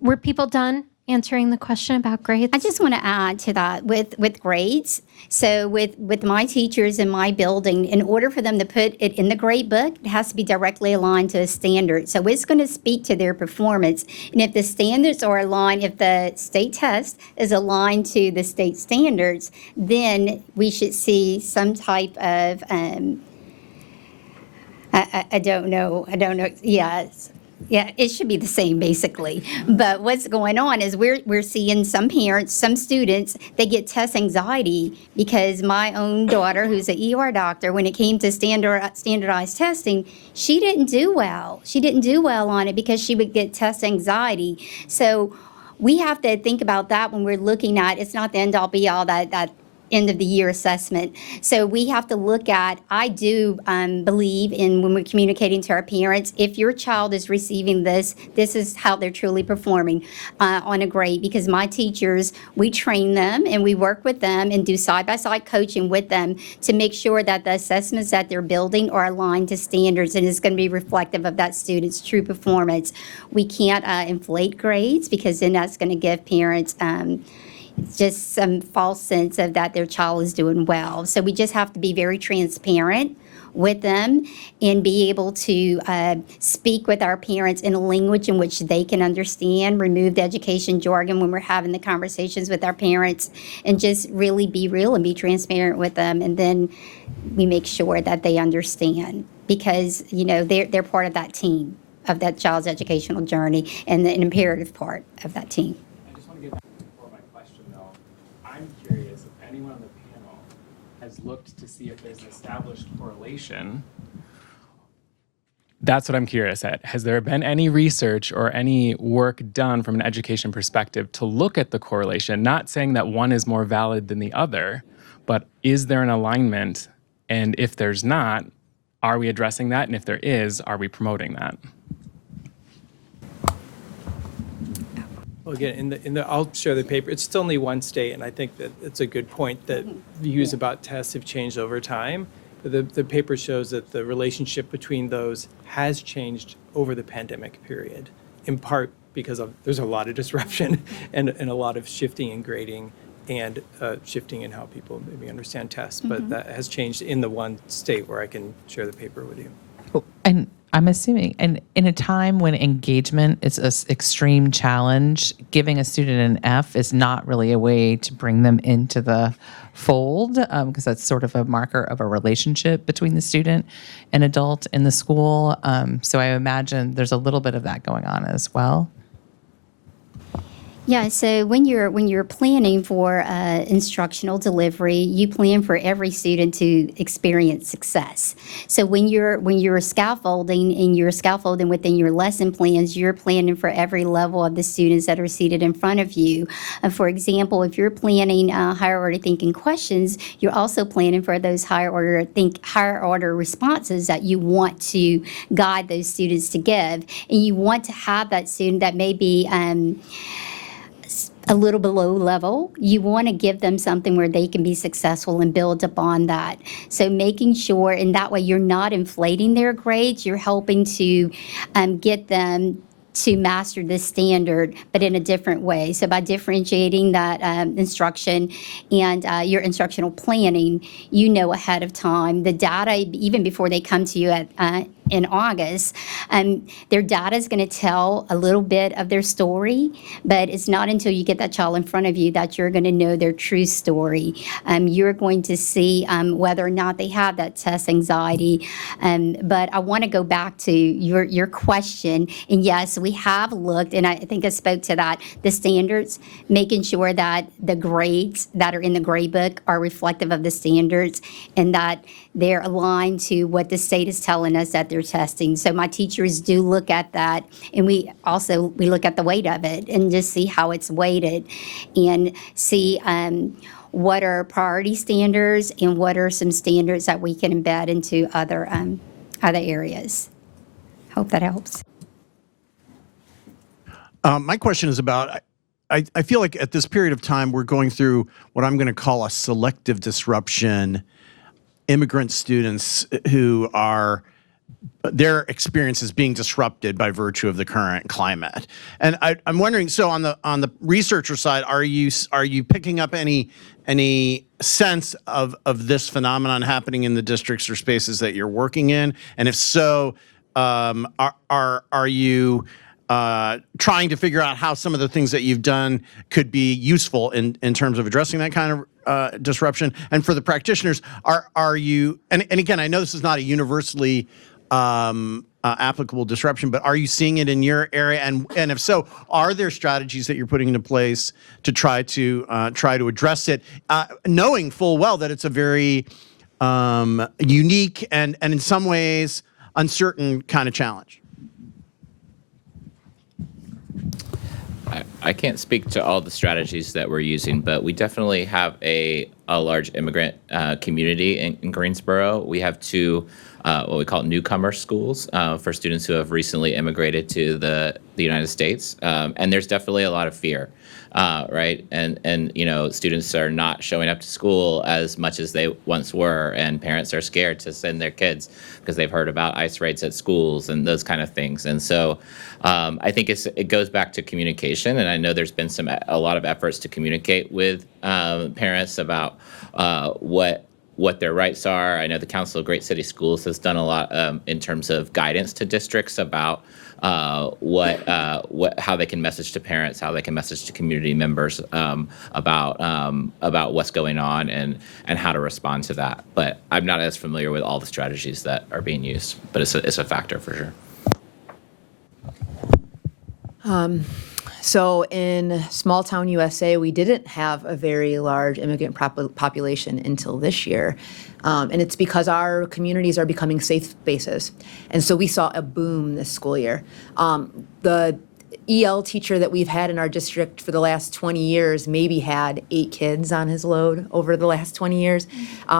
Were people done answering the question about grades? I just want to add to that with grades. So with my teachers in my building, in order for them to put it in the grade book, it has to be directly aligned to a standard. So it's going to speak to their performance. And if the standards are aligned, if the state test is aligned to the state standards, then we should see some type of, I don't know. Yeah, it should be the same basically. But what's going on is we're seeing some parents, some students, they get test anxiety because my own daughter, who's an ER doctor, when it came to standardized testing, she didn't do well. She didn't do well on it because she would get test anxiety. So we have to think about that when we're looking at, it's not the end all be all that end of the year assessment. So we have to look at, I do believe in when we're communicating to our parents, if your child is receiving this is how they're truly performing on a grade, because my teachers, we train them and we work with them and do side-by-side coaching with them to make sure that the assessments that they're building are aligned to standards and is going to be reflective of that student's true performance. We can't inflate grades because then that's going to give parents just some false sense of that their child is doing well. So we just have to be very transparent with them and be able to speak with our parents in a language in which they can understand, remove the education jargon when we're having the conversations with our parents, and just really be real and be transparent with them. And then we make sure that they understand because, they're part of that team, of that child's educational journey and an imperative part of that team. Curious if anyone on the panel has looked to see if there's an established correlation. That's what I'm curious at. Has there been any research or any work done from an education perspective to look at the correlation, not saying that one is more valid than the other, but is there an alignment? And if there's not, are we addressing that? And if there is, are we promoting that? Well, again, I'll share the paper. It's still only one state, and I think that it's a good point that views about tests have changed over time. But the paper shows that the relationship between those has changed over the pandemic period, in part because there's a lot of disruption and a lot of shifting in grading and shifting in how people maybe understand tests. But that has changed in the one state where I can share the paper with you. And I'm assuming, and in a time when engagement is an extreme challenge, giving a student an F is not really a way to bring them into the fold, because that's sort of a marker of a relationship between the student and adult in the school. So I imagine there's a little bit of that going on as well. Yeah, so when you're planning for instructional delivery, you plan for every student to experience success. So when you're scaffolding and you're scaffolding within your lesson plans, you're planning for every level of the students that are seated in front of you. For example, if you're planning higher order thinking questions, you're also planning for those higher order responses that you want to guide those students to give, and you want to have that student that may be a little below level. You want to give them something where they can be successful and build upon that. So making sure, and that way you're not inflating their grades, you're helping to get them to master this standard, but in a different way. So by differentiating that instruction and your instructional planning, you know ahead of time the data, even before they come to you in August, their data is going to tell a little bit of their story, but it's not until you get that child in front of you that you're going to know their true story. You're going to see whether or not they have that test anxiety. But I want to go back to your question, and yes, we have looked, and I think I spoke to that, the standards, making sure that the grades that are in the grade book are reflective of the standards and that they're aligned to what the state is telling us that they're testing. So my teachers do look at that, and we look at the weight of it and just see how it's weighted and see what are priority standards and what are some standards that we can embed into other areas. Hope that helps. My question is about, I feel like at this period of time, we're going through what I'm going to call a selective disruption. Immigrant students who are, their experience is being disrupted by virtue of the current climate. And I'm wondering, so on the researcher side, are you picking up any sense of this phenomenon happening in the districts or spaces that you're working in? And if so, are you trying to figure out how some of the things that you've done could be useful in terms of addressing that kind of disruption? And for the practitioners, are you, and again, I know this is not a universally applicable disruption, but are you seeing it in your area? And if so, are there strategies that you're putting into place to try to address it, knowing full well that it's a very unique and in some ways uncertain kind of challenge? I can't speak to all the strategies that we're using, but we definitely have a large immigrant community in Greensboro. We have two what we call newcomer schools for students who have recently immigrated to the United States. And there's definitely a lot of fear, right? And you know, students are not showing up to school as much as they once were, and parents are scared to send their kids because they've heard about ICE raids at schools and those kind of things. And so I think it goes back to communication, and I know there's been a lot of efforts to communicate with parents about what their rights are. I know the Council of Great City Schools has done a lot in terms of guidance to districts about how they can message to parents, how they can message to community members about what's going on and how to respond to that. But I'm not as familiar with all the strategies that are being used, but it's a factor for sure. So in small town USA, we didn't have a very large immigrant population until this year. And it's because our communities are becoming safe spaces. And so we saw a boom this school year. The EL teacher that we've had in our district for the last 20 years maybe had 8 kids on his load over the last 20 years.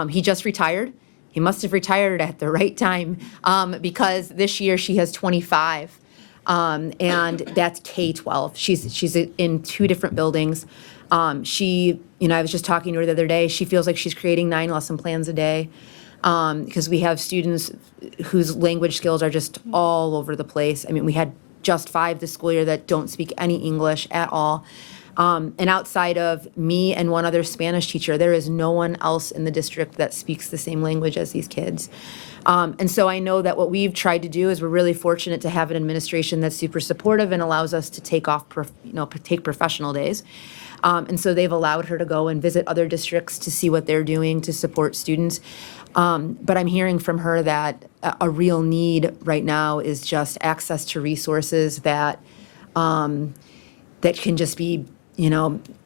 He just retired. He must have retired at the right time because this year she has 25. And that's K-12. She's in 2 different buildings. I was just talking to her the other day. She feels like she's creating 9 lesson plans a day because we have students whose language skills are just all over the place. I mean, we had just 5 this school year that don't speak any English at all. And outside of me and one other Spanish teacher, there is no one else in the district that speaks the same language as these kids. And so I know that what we've tried to do is we're really fortunate to have an administration that's super supportive and allows us to take off, take professional days. And so they've allowed her to go and visit other districts to see what they're doing to support students. But I'm hearing from her that a real need right now is just access to resources that that can just be,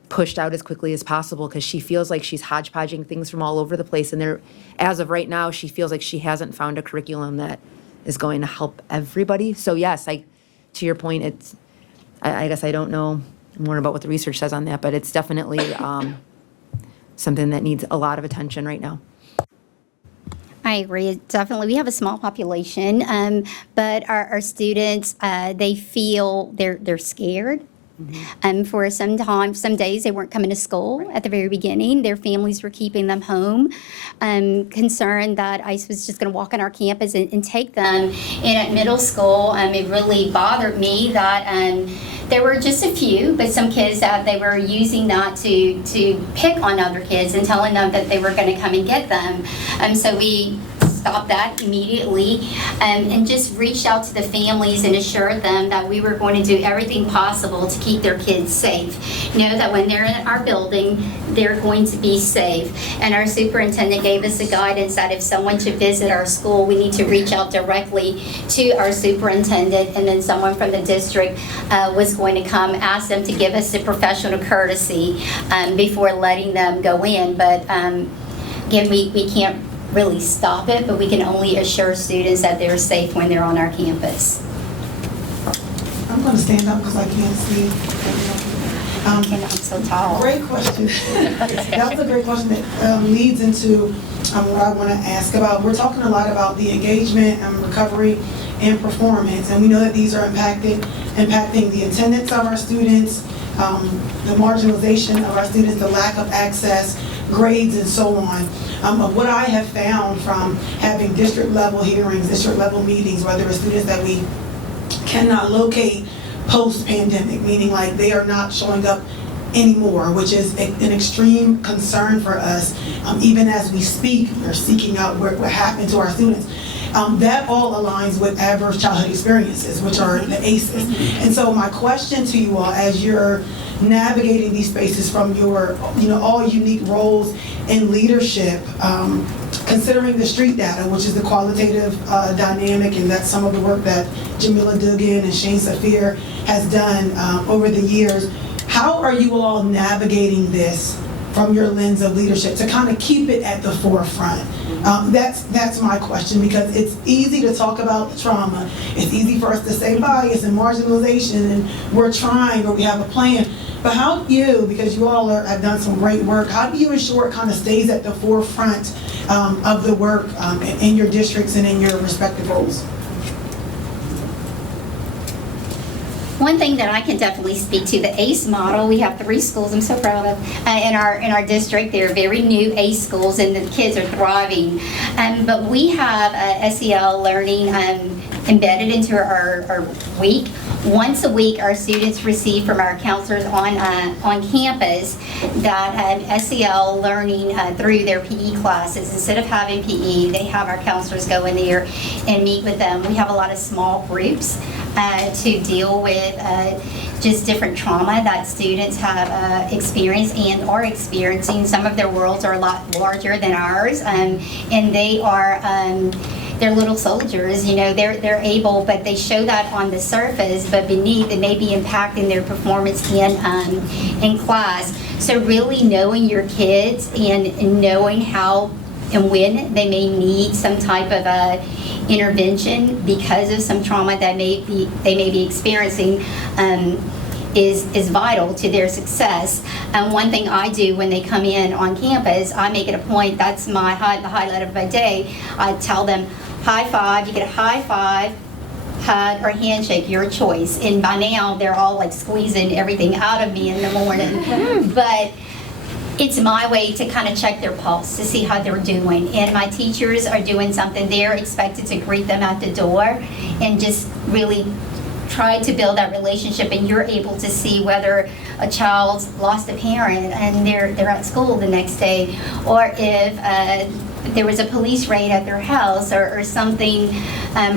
pushed out as quickly as possible, because she feels like she's hodgepodging things from all over the place. And there, as of right now, she feels like she hasn't found a curriculum that is going to help everybody. So yes, to your point, I guess I don't know more about what the research says on that, but it's definitely something that needs a lot of attention right now. I agree. Definitely, we have a small population, but our students, they feel they're scared. For some days they weren't coming to school at the very beginning. Their families were keeping them home, concerned that ICE was just going to walk on our campus and take them. And at middle school, it really bothered me that there were just a few, but some kids that they were using that to pick on other kids and telling them that they were going to come and get them. So we stopped that immediately and just reached out to the families and assured them that we were going to do everything possible to keep their kids safe. Know that when they're in our building, they're going to be safe. And our superintendent gave us the guidance that if someone should visit our school, we need to reach out directly to our superintendent, and then someone from the district was going to come ask them to give us the professional courtesy before letting them go in. But again, we can't really stop it, but we can only assure students that they're safe when they're on our campus. I'm going to stand up because I can't see. And I'm so tall. Great question. That was a great question that leads into what I want to ask about. We're talking a lot about the engagement and recovery and performance, and we know that these are impacting the attendance of our students, the marginalization of our students, the lack of access, grades, and so on. What I have found from having district level hearings, district level meetings, whether it's students that we cannot locate post-pandemic, meaning like they are not showing up anymore, which is an extreme concern for us. Even as we speak, we're seeking out what happened to our students. That all aligns with adverse childhood experiences, which are the ACEs. And so my question to you all, as you're navigating these spaces from your, all unique roles in leadership, considering the street data, which is the qualitative dynamic, and that's some of the work that Jamila Dugan and Shane Safir has done over the years, how are you all navigating this from your lens of leadership to kind of keep it at the forefront? That's my question, because it's easy to talk about the trauma. It's easy for us to say bias and marginalization, and we're trying, or we have a plan. But how do you, because you all have done some great work, how do you ensure it kind of stays at the forefront of the work in your districts and in your respective roles? One thing that I can definitely speak to, the ACE model, we have 3 schools I'm so proud of in our district. They're very new ACE schools, and the kids are thriving. But we have SEL learning embedded into our week. Once a week, our students receive from our counselors on campus that SEL learning through their PE classes. Instead of having PE, they have our counselors go in there and meet with them. We have a lot of small groups to deal with just different trauma that students have experienced and are experiencing. Some of their worlds are a lot larger than ours, and they are they're little soldiers. They're able, but they show that on the surface, but beneath it may be impacting their performance in class. So really knowing your kids and knowing how and when they may need some type of intervention because of some trauma that they may be experiencing is vital to their success. And one thing I do when they come in on campus, I make it a point, that's the highlight of my day. I tell them, high five, you get a high five, hug, or handshake, your choice. And by now, they're all like squeezing everything out of me in the morning. But it's my way to kind of check their pulse to see how they're doing. And my teachers are doing something. They're expected to greet them at the door and just really try to build that relationship. And you're able to see whether a child's lost a parent and they're at school the next day, or if there was a police raid at their house or something,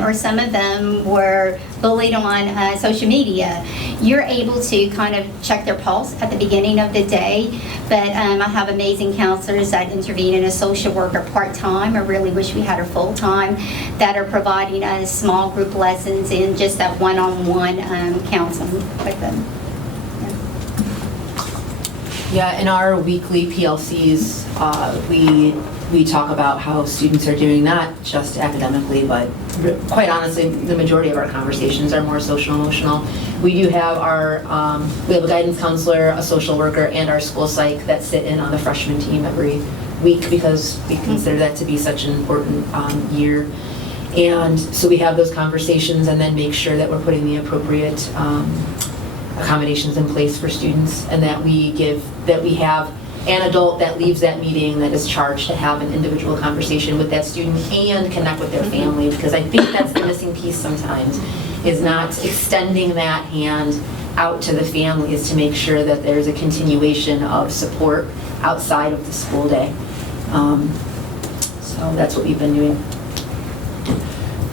or some of them were bullied on social media, you're able to kind of check their pulse at the beginning of the day. But I have amazing counselors that intervene in a social worker part-time. I really wish we had her full-time, that are providing us small group lessons and just that one-on-one counseling with them. Yeah, in our weekly PLCs, we talk about how students are doing, not just academically, but quite honestly, the majority of our conversations are more social emotional. We do have we have a guidance counselor, a social worker, and our school psych that sit in on the freshman team every week because we consider that to be such an important year. And so we have those conversations and then make sure that we're putting the appropriate accommodations in place for students, and that we have an adult that leaves that meeting that is charged to have an individual conversation with that student and connect with their family, because I think that's the missing piece sometimes, is not extending that hand out to the families to make sure that there's a continuation of support outside of the school day. So that's what we've been doing.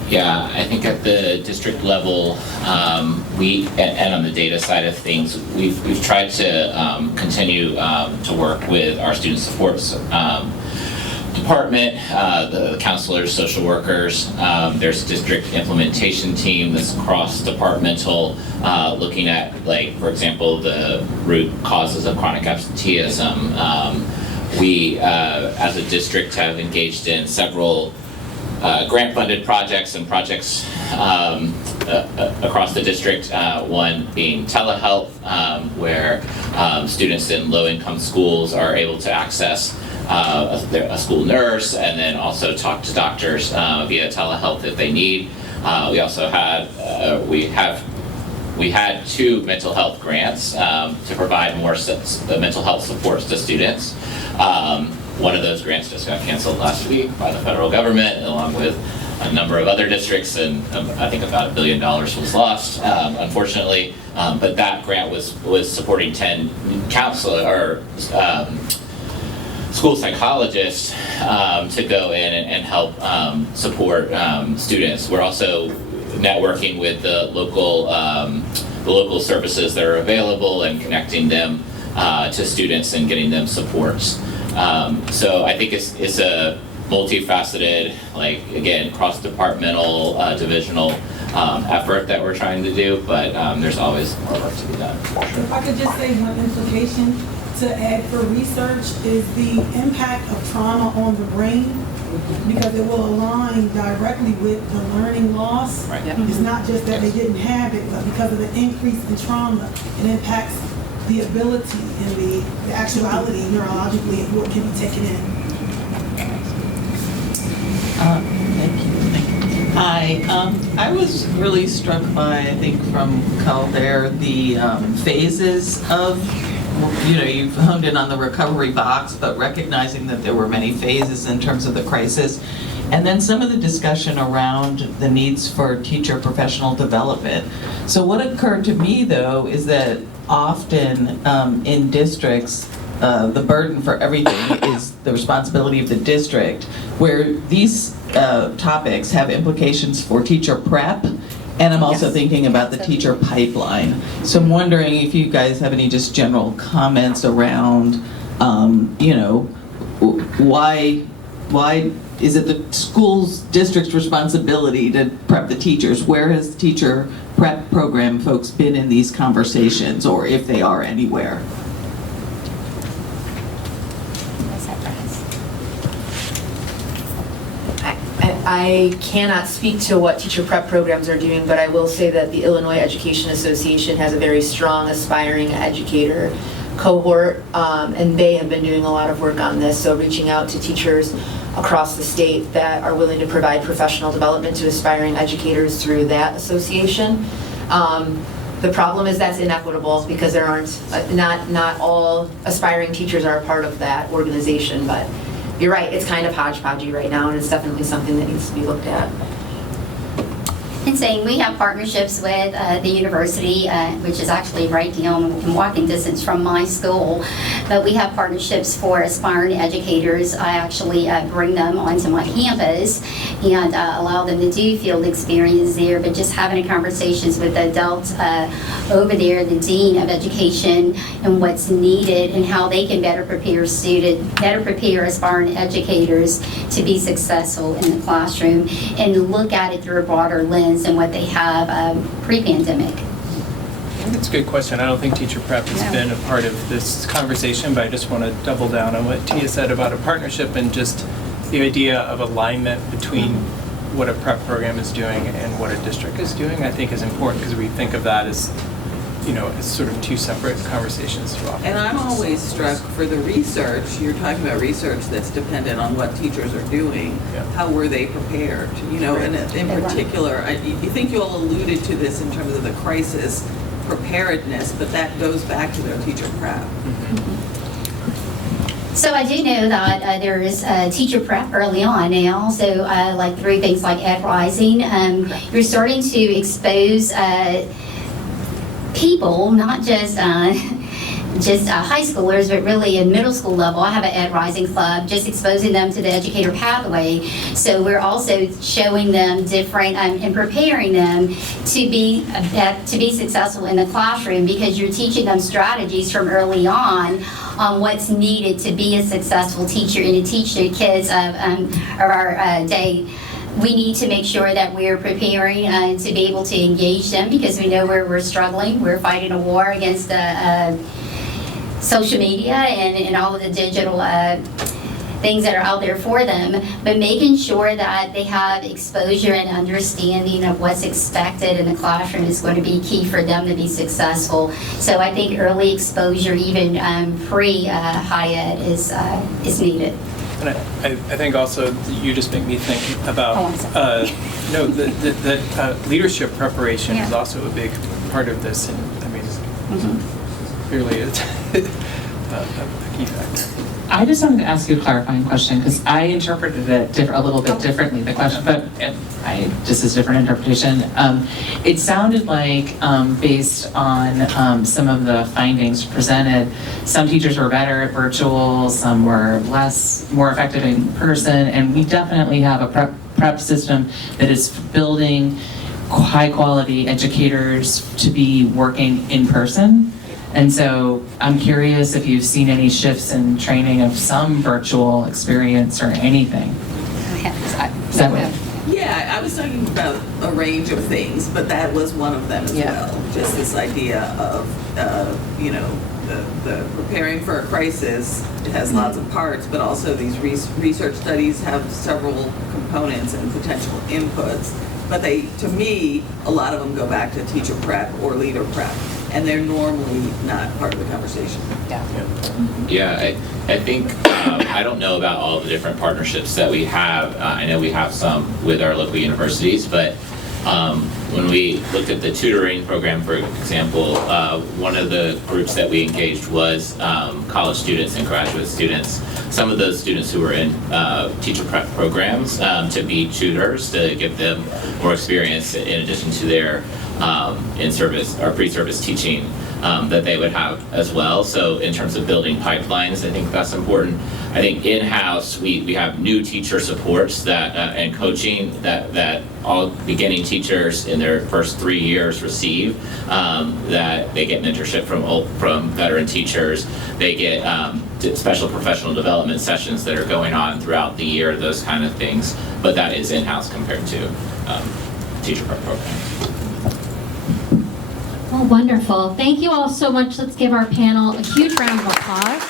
Yeah, I think at the district level, and on the data side of things, we've tried to continue to work with our student supports department, the counselors, social workers. There's a district implementation team that's cross-departmental, looking at, like, for example, the root causes of chronic absenteeism. We, as a district, have engaged in several grant-funded projects and projects across the district, one being telehealth, where students in low-income schools are able to access a school nurse and then also talk to doctors via telehealth if they need. We also had, we had 2 mental health grants to provide more mental health supports to students. One of those grants just got canceled last week by the federal government, along with a number of other districts, and I think about $1 billion was lost, unfortunately. But that grant was supporting 10 school psychologists to go in and help support students. We're also networking with the local services that are available and connecting them to students and getting them supports. So I think it's a multifaceted, like, again, cross-departmental, divisional effort that we're trying to do, but there's always more work to be done. If I could just say one implication to add for research is the impact of trauma on the brain, because it will align directly with the learning loss. Right. It's not just that they didn't have it, but because of the increase in trauma, it impacts the ability and the actuality neurologically of what can be taken in. Thank you. Hi. I was really struck by, I think, from Calder, the phases of, you've honed in on the recovery box, but recognizing that there were many phases in terms of the crisis. And then some of the discussion around the needs for teacher professional development. So what occurred to me, though, is that often in districts, the burden for everything is the responsibility of the district, where these topics have implications for teacher prep, and I'm also thinking about the teacher pipeline. So I'm wondering if you guys have any just general comments around, why is it the school's district's responsibility to prep the teachers? Where has the teacher prep program folks been in these conversations, or if they are anywhere? I cannot speak to what teacher prep programs are doing, but I will say that the Illinois Education Association has a very strong aspiring educator cohort, and they have been doing a lot of work on this, so reaching out to teachers across the state that are willing to provide professional development to aspiring educators through that association. The problem is that's inequitable because there aren't, not all aspiring teachers are a part of that organization, but you're right, it's kind of hodgepodgey right now, and it's definitely something that needs to be looked at. And saying we have partnerships with the university, which is actually right down in walking distance from my school. But we have partnerships for aspiring educators. I actually bring them onto my campus and allow them to do field experience there. But just having conversations with the adults over there, the dean of education, and what's needed and how they can better prepare aspiring educators to be successful in the classroom and look at it through a broader lens than what they have pre-pandemic. I think it's a good question. I don't think teacher prep has been a part of this conversation, but I just want to double down on what Tia said about a partnership and just the idea of alignment between what a prep program is doing and what a district is doing, I think is important because we think of that as, you know, as sort of two separate conversations too often. And I'm always struck for the research, you're talking about research that's dependent on what teachers are doing. Yeah. How were they prepared? You know, and in particular, I think you all alluded to this in terms of the crisis preparedness, but that goes back to their teacher prep. So I do know that there is teacher prep early on now. So like through things like Ed Rising, you're starting to expose people, not just high schoolers, but really in middle school level. I have an Ed Rising club, just exposing them to the educator pathway. So we're also showing them different and preparing them to be successful in the classroom, because you're teaching them strategies from early on what's needed to be a successful teacher and to teach the kids of our day. We need to make sure that we're preparing to be able to engage them, because we know where we're struggling. We're fighting a war against social media and all of the digital things that are out there for them, but making sure that they have exposure and understanding of what's expected in the classroom is going to be key for them to be successful. So I think early exposure, even pre-high ed, is needed. And I think also you just make me think about leadership preparation is also a big part of this, and I mean, clearly it's a key factor. I just wanted to ask you a clarifying question, because I interpreted it a little bit differently, the question, but just as different interpretation. It sounded like, based on some of the findings presented, some teachers were better at virtual, some were more effective in person, and we definitely have a prep system that is building high quality educators to be working in person. And so I'm curious if you've seen any shifts in training of some virtual experience or anything. Is that what? Yeah, I was talking about a range of things, but that was one of them as well. Just this idea of, you know, the preparing for a crisis has lots of parts, but also these research studies have several components and potential inputs. But they, to me, a lot of them go back to teacher prep or leader prep, and they're normally not part of the conversation. Yeah, I think, I don't know about all the different partnerships that we have. I know we have some with our local universities, but when we looked at the tutoring program, for example, one of the groups that we engaged was college students and graduate students. Some of those students who were in teacher prep programs to be tutors, to give them more experience in addition to their in-service or pre-service teaching that they would have as well. So in terms of building pipelines, I think that's important. I think in-house we have new teacher supports that and coaching that all beginning teachers in their first 3 years receive, that they get mentorship from veteran teachers. They get special professional development sessions that are going on throughout the year, those kind of things. But that is in-house compared to teacher prep programs. Well, wonderful. Thank you all so much. Let's give our panel a huge round of applause.